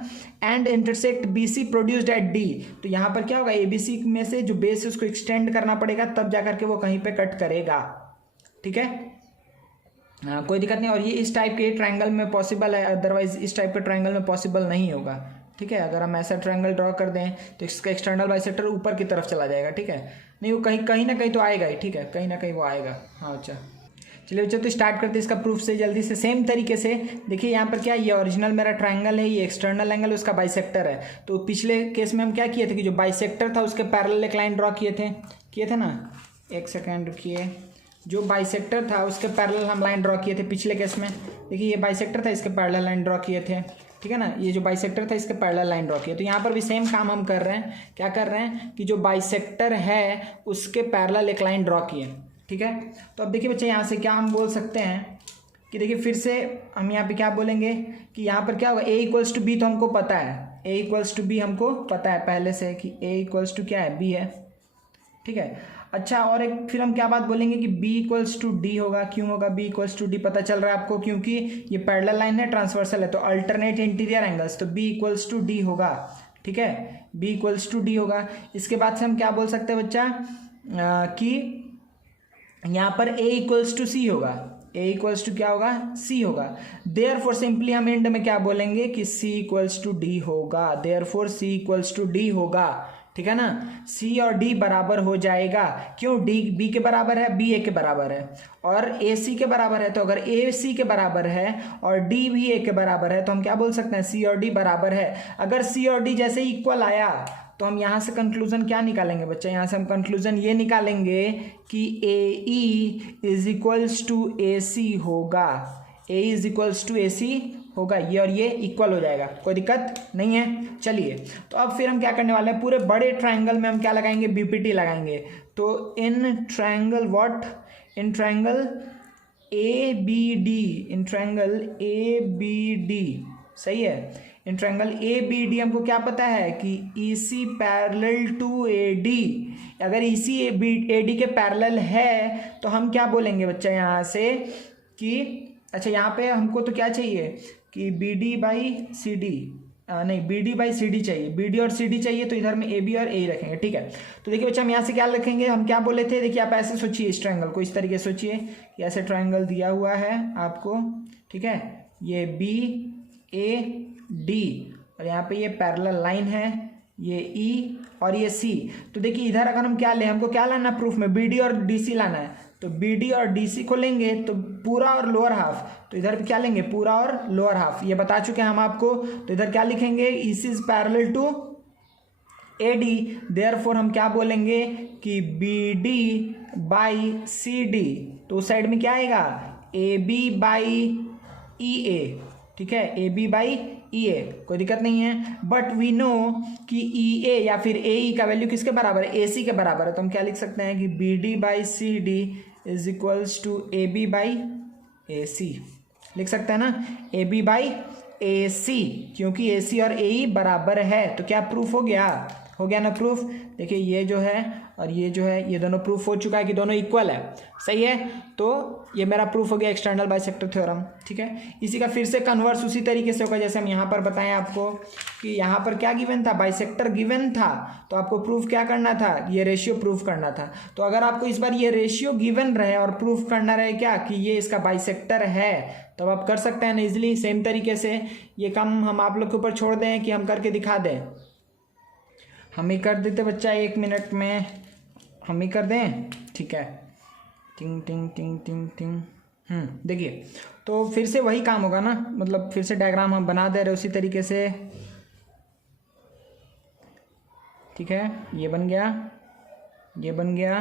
and intersect B C produced at D. तो यहाँ पर क्या होगा, ए बी सी में से जो बेस है उसको एक्सटेंड करना पड़ेगा, तब जाकर के वो कहीं पे कट करेगा, ठीक है। हाँ, कोई दिक्कत नहीं। और ये इस टाइप के ट्रायंगल में पॉसिबल है, अदरवाइज इस टाइप के ट्रायंगल में पॉसिबल नहीं होगा, ठीक है। अगर हम ऐसा ट्रायंगल ड्रॉ कर दें तो इसका एक्सटर्नल बाइसेक्टर ऊपर की तरफ चला जाएगा, ठीक है। नहीं, वो कहीं ना कहीं तो आएगा ही, ठीक है, कहीं ना कहीं वो आएगा। हाँ अच्छा, चलिए बच्चों तो स्टार्ट करते हैं इसका प्रूफ से जल्दी से। सेम तरीके से देखिए यहाँ पर क्या, ये ओरिजिनल मेरा ट्रायंगल है, ये एक्सटर्नल एंगल उसका बाइसेक्टर है। तो पिछले केस में हम क्या किए थे कि जो बाइसेक्टर था उसके पैरेलल एक लाइन ड्रॉ किए थे ना, एक सेकेंड रुकिए, जो बाइसेक्टर था उसके पैरेलल हम लाइन ड्रॉ किए थे पिछले केस में। देखिए ये बाइसेक्टर था, इसके पैरेलल लाइन ड्रॉ किए थे, ठीक है ना। ये जो बाइसेक्टर था इसके पैरेलल लाइन ड्रॉ किए। तो यहाँ पर भी सेम काम हम कर रहे हैं, क्या कर रहे हैं कि जो बाइसेक्टर है उसके पैरेलल एक लाइन ड्रॉ किए, ठीक है। तो अब देखिए बच्चे यहाँ से क्या हम बोल सकते हैं कि देखिए फिर से हम यहाँ पे क्या बोलेंगे कि यहाँ पर क्या होगा, a इक्वल्स टू बी तो हमको पता है, a इक्वल्स टू बी हमको पता है पहले से कि a इक्वल्स टू क्या है, b है, ठीक है। अच्छा और एक फिर हम क्या बात बोलेंगे कि b इक्वल्स टू डी होगा। क्यों होगा b इक्वल्स टू डी, पता चल रहा है आपको, क्योंकि ये पैरेलल लाइन है, ट्रांसवर्सल है, तो अल्टरनेट इंटीरियर एंगल्स, तो b इक्वल्स टू डी होगा, ठीक है, b इक्वल्स टू डी होगा। इसके बाद से हम क्या बोल सकते हैं बच्चा कि यहाँ पर a इक्वल्स टू सी होगा, a इक्वल्स टू क्या होगा, c होगा। देयरफॉर सिंपली हम एंड में क्या बोलेंगे कि c इक्वल्स टू डी होगा, therefore c equals to D होगा, ठीक है ना। c और d बराबर हो जाएगा, क्यों, d b के बराबर है, b a के बराबर है, और a c के बराबर है। तो अगर a c के बराबर है और d भी a के बराबर है तो हम क्या बोल सकते हैं, c और d बराबर है। अगर c और d जैसे इक्वल आया तो हम यहाँ से कंक्लूजन क्या निकालेंगे बच्चा, यहाँ से हम कंक्लूजन ये निकालेंगे कि AE is equals to AC होगा, A is equals to AC होगा, ये और ये इक्वल हो जाएगा, कोई दिक्कत नहीं है। चलिए तो अब फिर हम क्या करने वाले हैं, पूरे बड़े ट्रायंगल में हम क्या लगाएंगे, BPT लगाएंगे। तो in triangle what, in triangle ABD, in triangle ABD, सही है, इन ट्रायंगल ABD हमको क्या पता है कि EC पैरेलल टू AD, अगर EC AD के पैरेलल है तो हम क्या बोलेंगे बच्चा यहाँ से कि अच्छा यहाँ पे हमको तो क्या चाहिए कि BD बाई CD, नहीं BD बाई CD चाहिए, BD और CD चाहिए, तो इधर में AB और A रखेंगे, ठीक है। तो देखिए बच्चा हम यहाँ से क्या रखेंगे, हम क्या बोले थे, देखिए आप ऐसे सोचिए इस ट्रायंगल को, इस तरीके से सोचिए कि ऐसे ट्रायंगल दिया हुआ है आपको, ठीक है, ये BAD और यहाँ पे ये पैरेलल लाइन है, ये E और ये C। तो देखिए इधर अगर हम क्या लें, हमको क्या लाना है प्रूफ में, BD और DC लाना है, तो BD और DC को लेंगे तो पूरा और लोअर हाफ, तो इधर पे क्या लेंगे, पूरा और लोअर हाफ, ये बता चुके हैं हम आपको। तो इधर क्या लिखेंगे, EC is parallel to AD, therefore हम क्या बोलेंगे कि BD बाई CD, तो उस साइड में क्या आएगा, AB बाई EA, ठीक है, AB बाई EA, कोई दिक्कत नहीं है। बट वी नो कि EA या फिर AE का वैल्यू किसके बराबर है, AC के बराबर है, तो हम क्या लिख सकते हैं कि BD by CD is equals to AB by AC, लिख सकते हैं ना, AB बाई AC, क्योंकि AC और AE बराबर है। तो क्या प्रूफ हो गया ना प्रूफ। देखिए ये जो है और ये जो है, ये दोनों प्रूफ हो चुका है कि दोनों इक्वल है, सही है। तो ये मेरा प्रूफ हो गया एक्सटर्नल बाइसेक्टर थ्योरम, ठीक है। इसी का फिर से कन्वर्स उसी तरीके से होगा जैसे हम यहाँ पर बताएं आपको कि यहाँ पर क्या गिवन था, बाइसेक्टर गिवन था, तो आपको प्रूफ क्या करना था, ये रेशियो प्रूफ करना था। तो अगर आपको इस बार ये रेशियो गिवन रहे और प्रूफ करना रहे क्या कि ये इसका बाइसेक्टर है, तब आप कर सकते हैं ना इजिली। सेम तरीके से ये काम हम आप लोग के ऊपर छोड़ दें कि हम करके दिखा दें, हम ही कर देते बच्चा, 1 मिनट में हम ही कर दें, ठीक है। टिंग टिंग टिंग टिंग टिंग, देखिए तो फिर से वही काम होगा ना, मतलब फिर से डायग्राम हम बना दे रहे उसी तरीके से, ठीक है। ये बन गया, ये बन गया,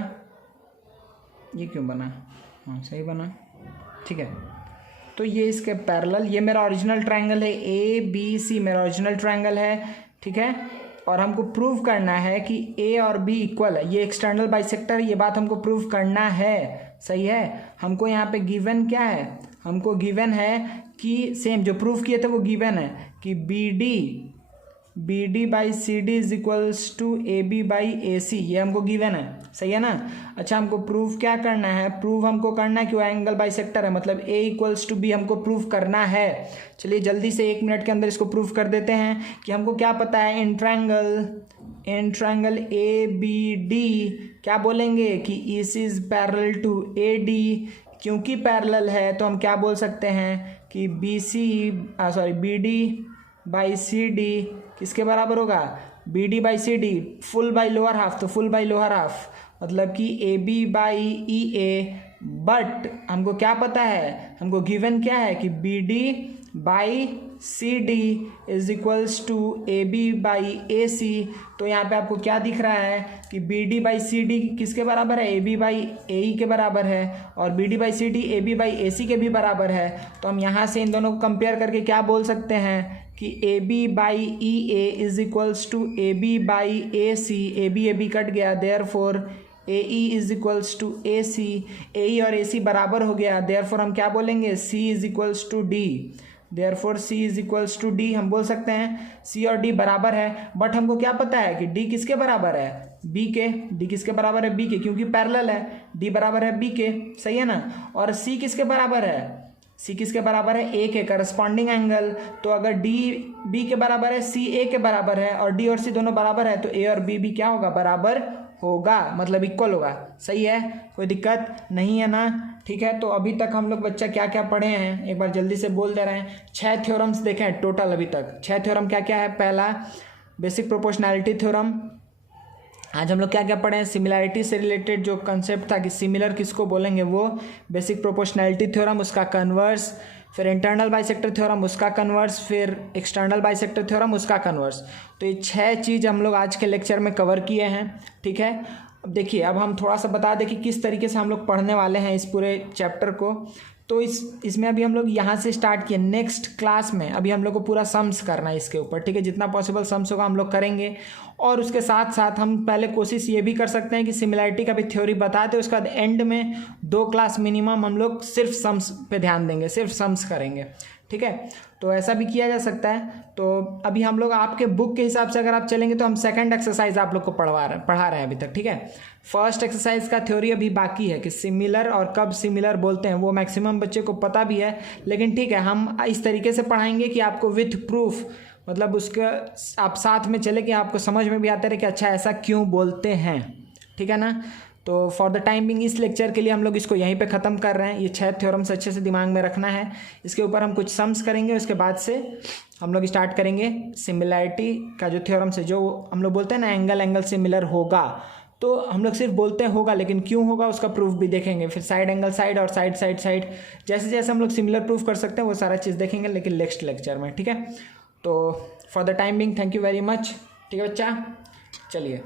ये क्यों बना, हाँ सही बना, ठीक है। तो ये इसके पैरेलल, ये मेरा ओरिजिनल ट्रायंगल है, ABC मेरा ओरिजिनल ट्रायंगल है, ठीक है। और हमको प्रूव करना है कि A और B इक्वल है, ये एक्सटर्नल बाइसेक्टर, ये बात हमको प्रूव करना है, सही है। हमको यहाँ पे गिवन क्या है, हमको गिवन है कि सेम जो प्रूफ किए थे वो गिवन है कि BD by CD is equals to AB by AC, ये हमको गिवन है, सही है ना। अच्छा हमको प्रूफ क्या करना है, प्रूफ हमको करना है कि वो एंगल बाइसेक्टर है, मतलब A इक्वल्स टू B हमको प्रूफ करना है। चलिए जल्दी से 1 मिनट के अंदर इसको प्रूफ कर देते हैं कि हमको क्या पता है, इन ट्रायंगल ABD क्या बोलेंगे कि EC is parallel to AD, क्योंकि पैरेलल है तो हम क्या बोल सकते हैं कि BD बाई CD किसके बराबर होगा, BD by CD full by lower half, तो फुल बाई लोअर हाफ, मतलब कि AB बाई EA बट हमको क्या पता है, हमको गिवन क्या है कि B D by C D is equals to A B by A C. तो यहाँ पे आपको क्या दिख रहा है कि B D by C D किसके बराबर है, ए बी बाई ए ई के बराबर है, और B D by C D A B by A C के भी बराबर है। तो हम यहाँ से इन दोनों को कंपेयर करके क्या बोल सकते हैं कि A B by E A is equals to A B by A C. A B cut गया, therefore A E is equals to A C. A E और ए सी बराबर हो गया, देयरफॉर हम क्या बोलेंगे, C is equals to D. Therefore C is equals to D हम बोल सकते हैं, सी और डी बराबर है। बट हमको क्या पता है कि डी किसके बराबर है, बी के। डी किसके बराबर है, बी के, क्योंकि पैरेलल है, डी बराबर है बी के, सही है ना। और सी किसके बराबर है, सी किसके बराबर है, ए के, करस्पॉन्डिंग एंगल। तो अगर डी बी के बराबर है, सी ए के बराबर है, और डी और सी दोनों बराबर है, तो ए और बी भी क्या होगा, बराबर होगा, मतलब इक्वल होगा। सही है, कोई दिक्कत नहीं है ना। ठीक है, तो अभी तक हम लोग बच्चा क्या क्या पढ़े हैं एक बार जल्दी से बोल दे रहे हैं। 6 थ्योरम्स देखे हैं टोटल अभी तक। 6 थ्योरम क्या क्या है, पहला बेसिक प्रोपोर्शनैलिटी थ्योरम। आज हम लोग क्या क्या पढ़े हैं, सिमिलैरिटी से रिलेटेड जो कंसेप्ट था कि सिमिलर किसको बोलेंगे, वो बेसिक प्रोपोर्शनैलिटी थ्योरम, उसका कन्वर्स, फिर इंटरनल बाइसेक्टर थ्योरम उसका कन्वर्स, फिर एक्सटर्नल बाइसेक्टर थ्योरम उसका कन्वर्स। तो ये 6 चीज़ हम लोग आज के लेक्चर में कवर किए हैं। ठीक है, अब देखिए, अब हम थोड़ा सा बता दें कि किस तरीके से हम लोग पढ़ने वाले हैं इस पूरे चैप्टर को। तो इसमें अभी हम लोग यहाँ से स्टार्ट किए, नेक्स्ट क्लास में अभी हम लोग को पूरा सम्स करना है इसके ऊपर। ठीक है, जितना पॉसिबल सम्स होगा हम लोग करेंगे, और उसके साथ साथ हम पहले कोशिश ये भी कर सकते हैं कि सिमिलैरिटी का भी थ्योरी बता दें, उसके बाद एंड में 2 क्लास मिनिमम हम लोग सिर्फ सम्स पे ध्यान देंगे, सिर्फ सम्स करेंगे। ठीक है, तो ऐसा भी किया जा सकता है। तो अभी हम लोग आपके बुक के हिसाब से अगर आप चलेंगे तो हम सेकंड एक्सरसाइज आप लोग को पढ़ा रहे हैं अभी तक। ठीक है, फर्स्ट एक्सरसाइज का थ्योरी अभी बाकी है कि सिमिलर और कब सिमिलर बोलते हैं, वो मैक्सिमम बच्चे को पता भी है, लेकिन ठीक है, हम इस तरीके से पढ़ाएंगे कि आपको विथ प्रूफ, मतलब उसके आप साथ में चले कि आपको समझ में भी आता रहे कि अच्छा ऐसा क्यों बोलते हैं। ठीक है ना। तो फॉर द टाइम बिंग इस लेक्चर के लिए हम लोग इसको यहीं पे ख़त्म कर रहे हैं। ये 6 थ्योरम्स अच्छे से दिमाग में रखना है, इसके ऊपर हम कुछ सम्स करेंगे, उसके बाद से हम लोग स्टार्ट करेंगे सिमिलैरिटी का जो थ्योरम्स है, जो हम लोग बोलते हैं ना एंगल सिमिलर होगा, तो हम लोग सिर्फ बोलते हैं होगा, लेकिन क्यों होगा उसका प्रूफ भी देखेंगे। फिर साइड एंगल साइड और साइड जैसे जैसे हम लोग सिमिलर प्रूफ कर सकते हैं वो सारा चीज़ देखेंगे, लेकिन नेक्स्ट लेक्चर में। ठीक है, तो for the time Bing thank you very much. ठीक है बच्चा, चलिए।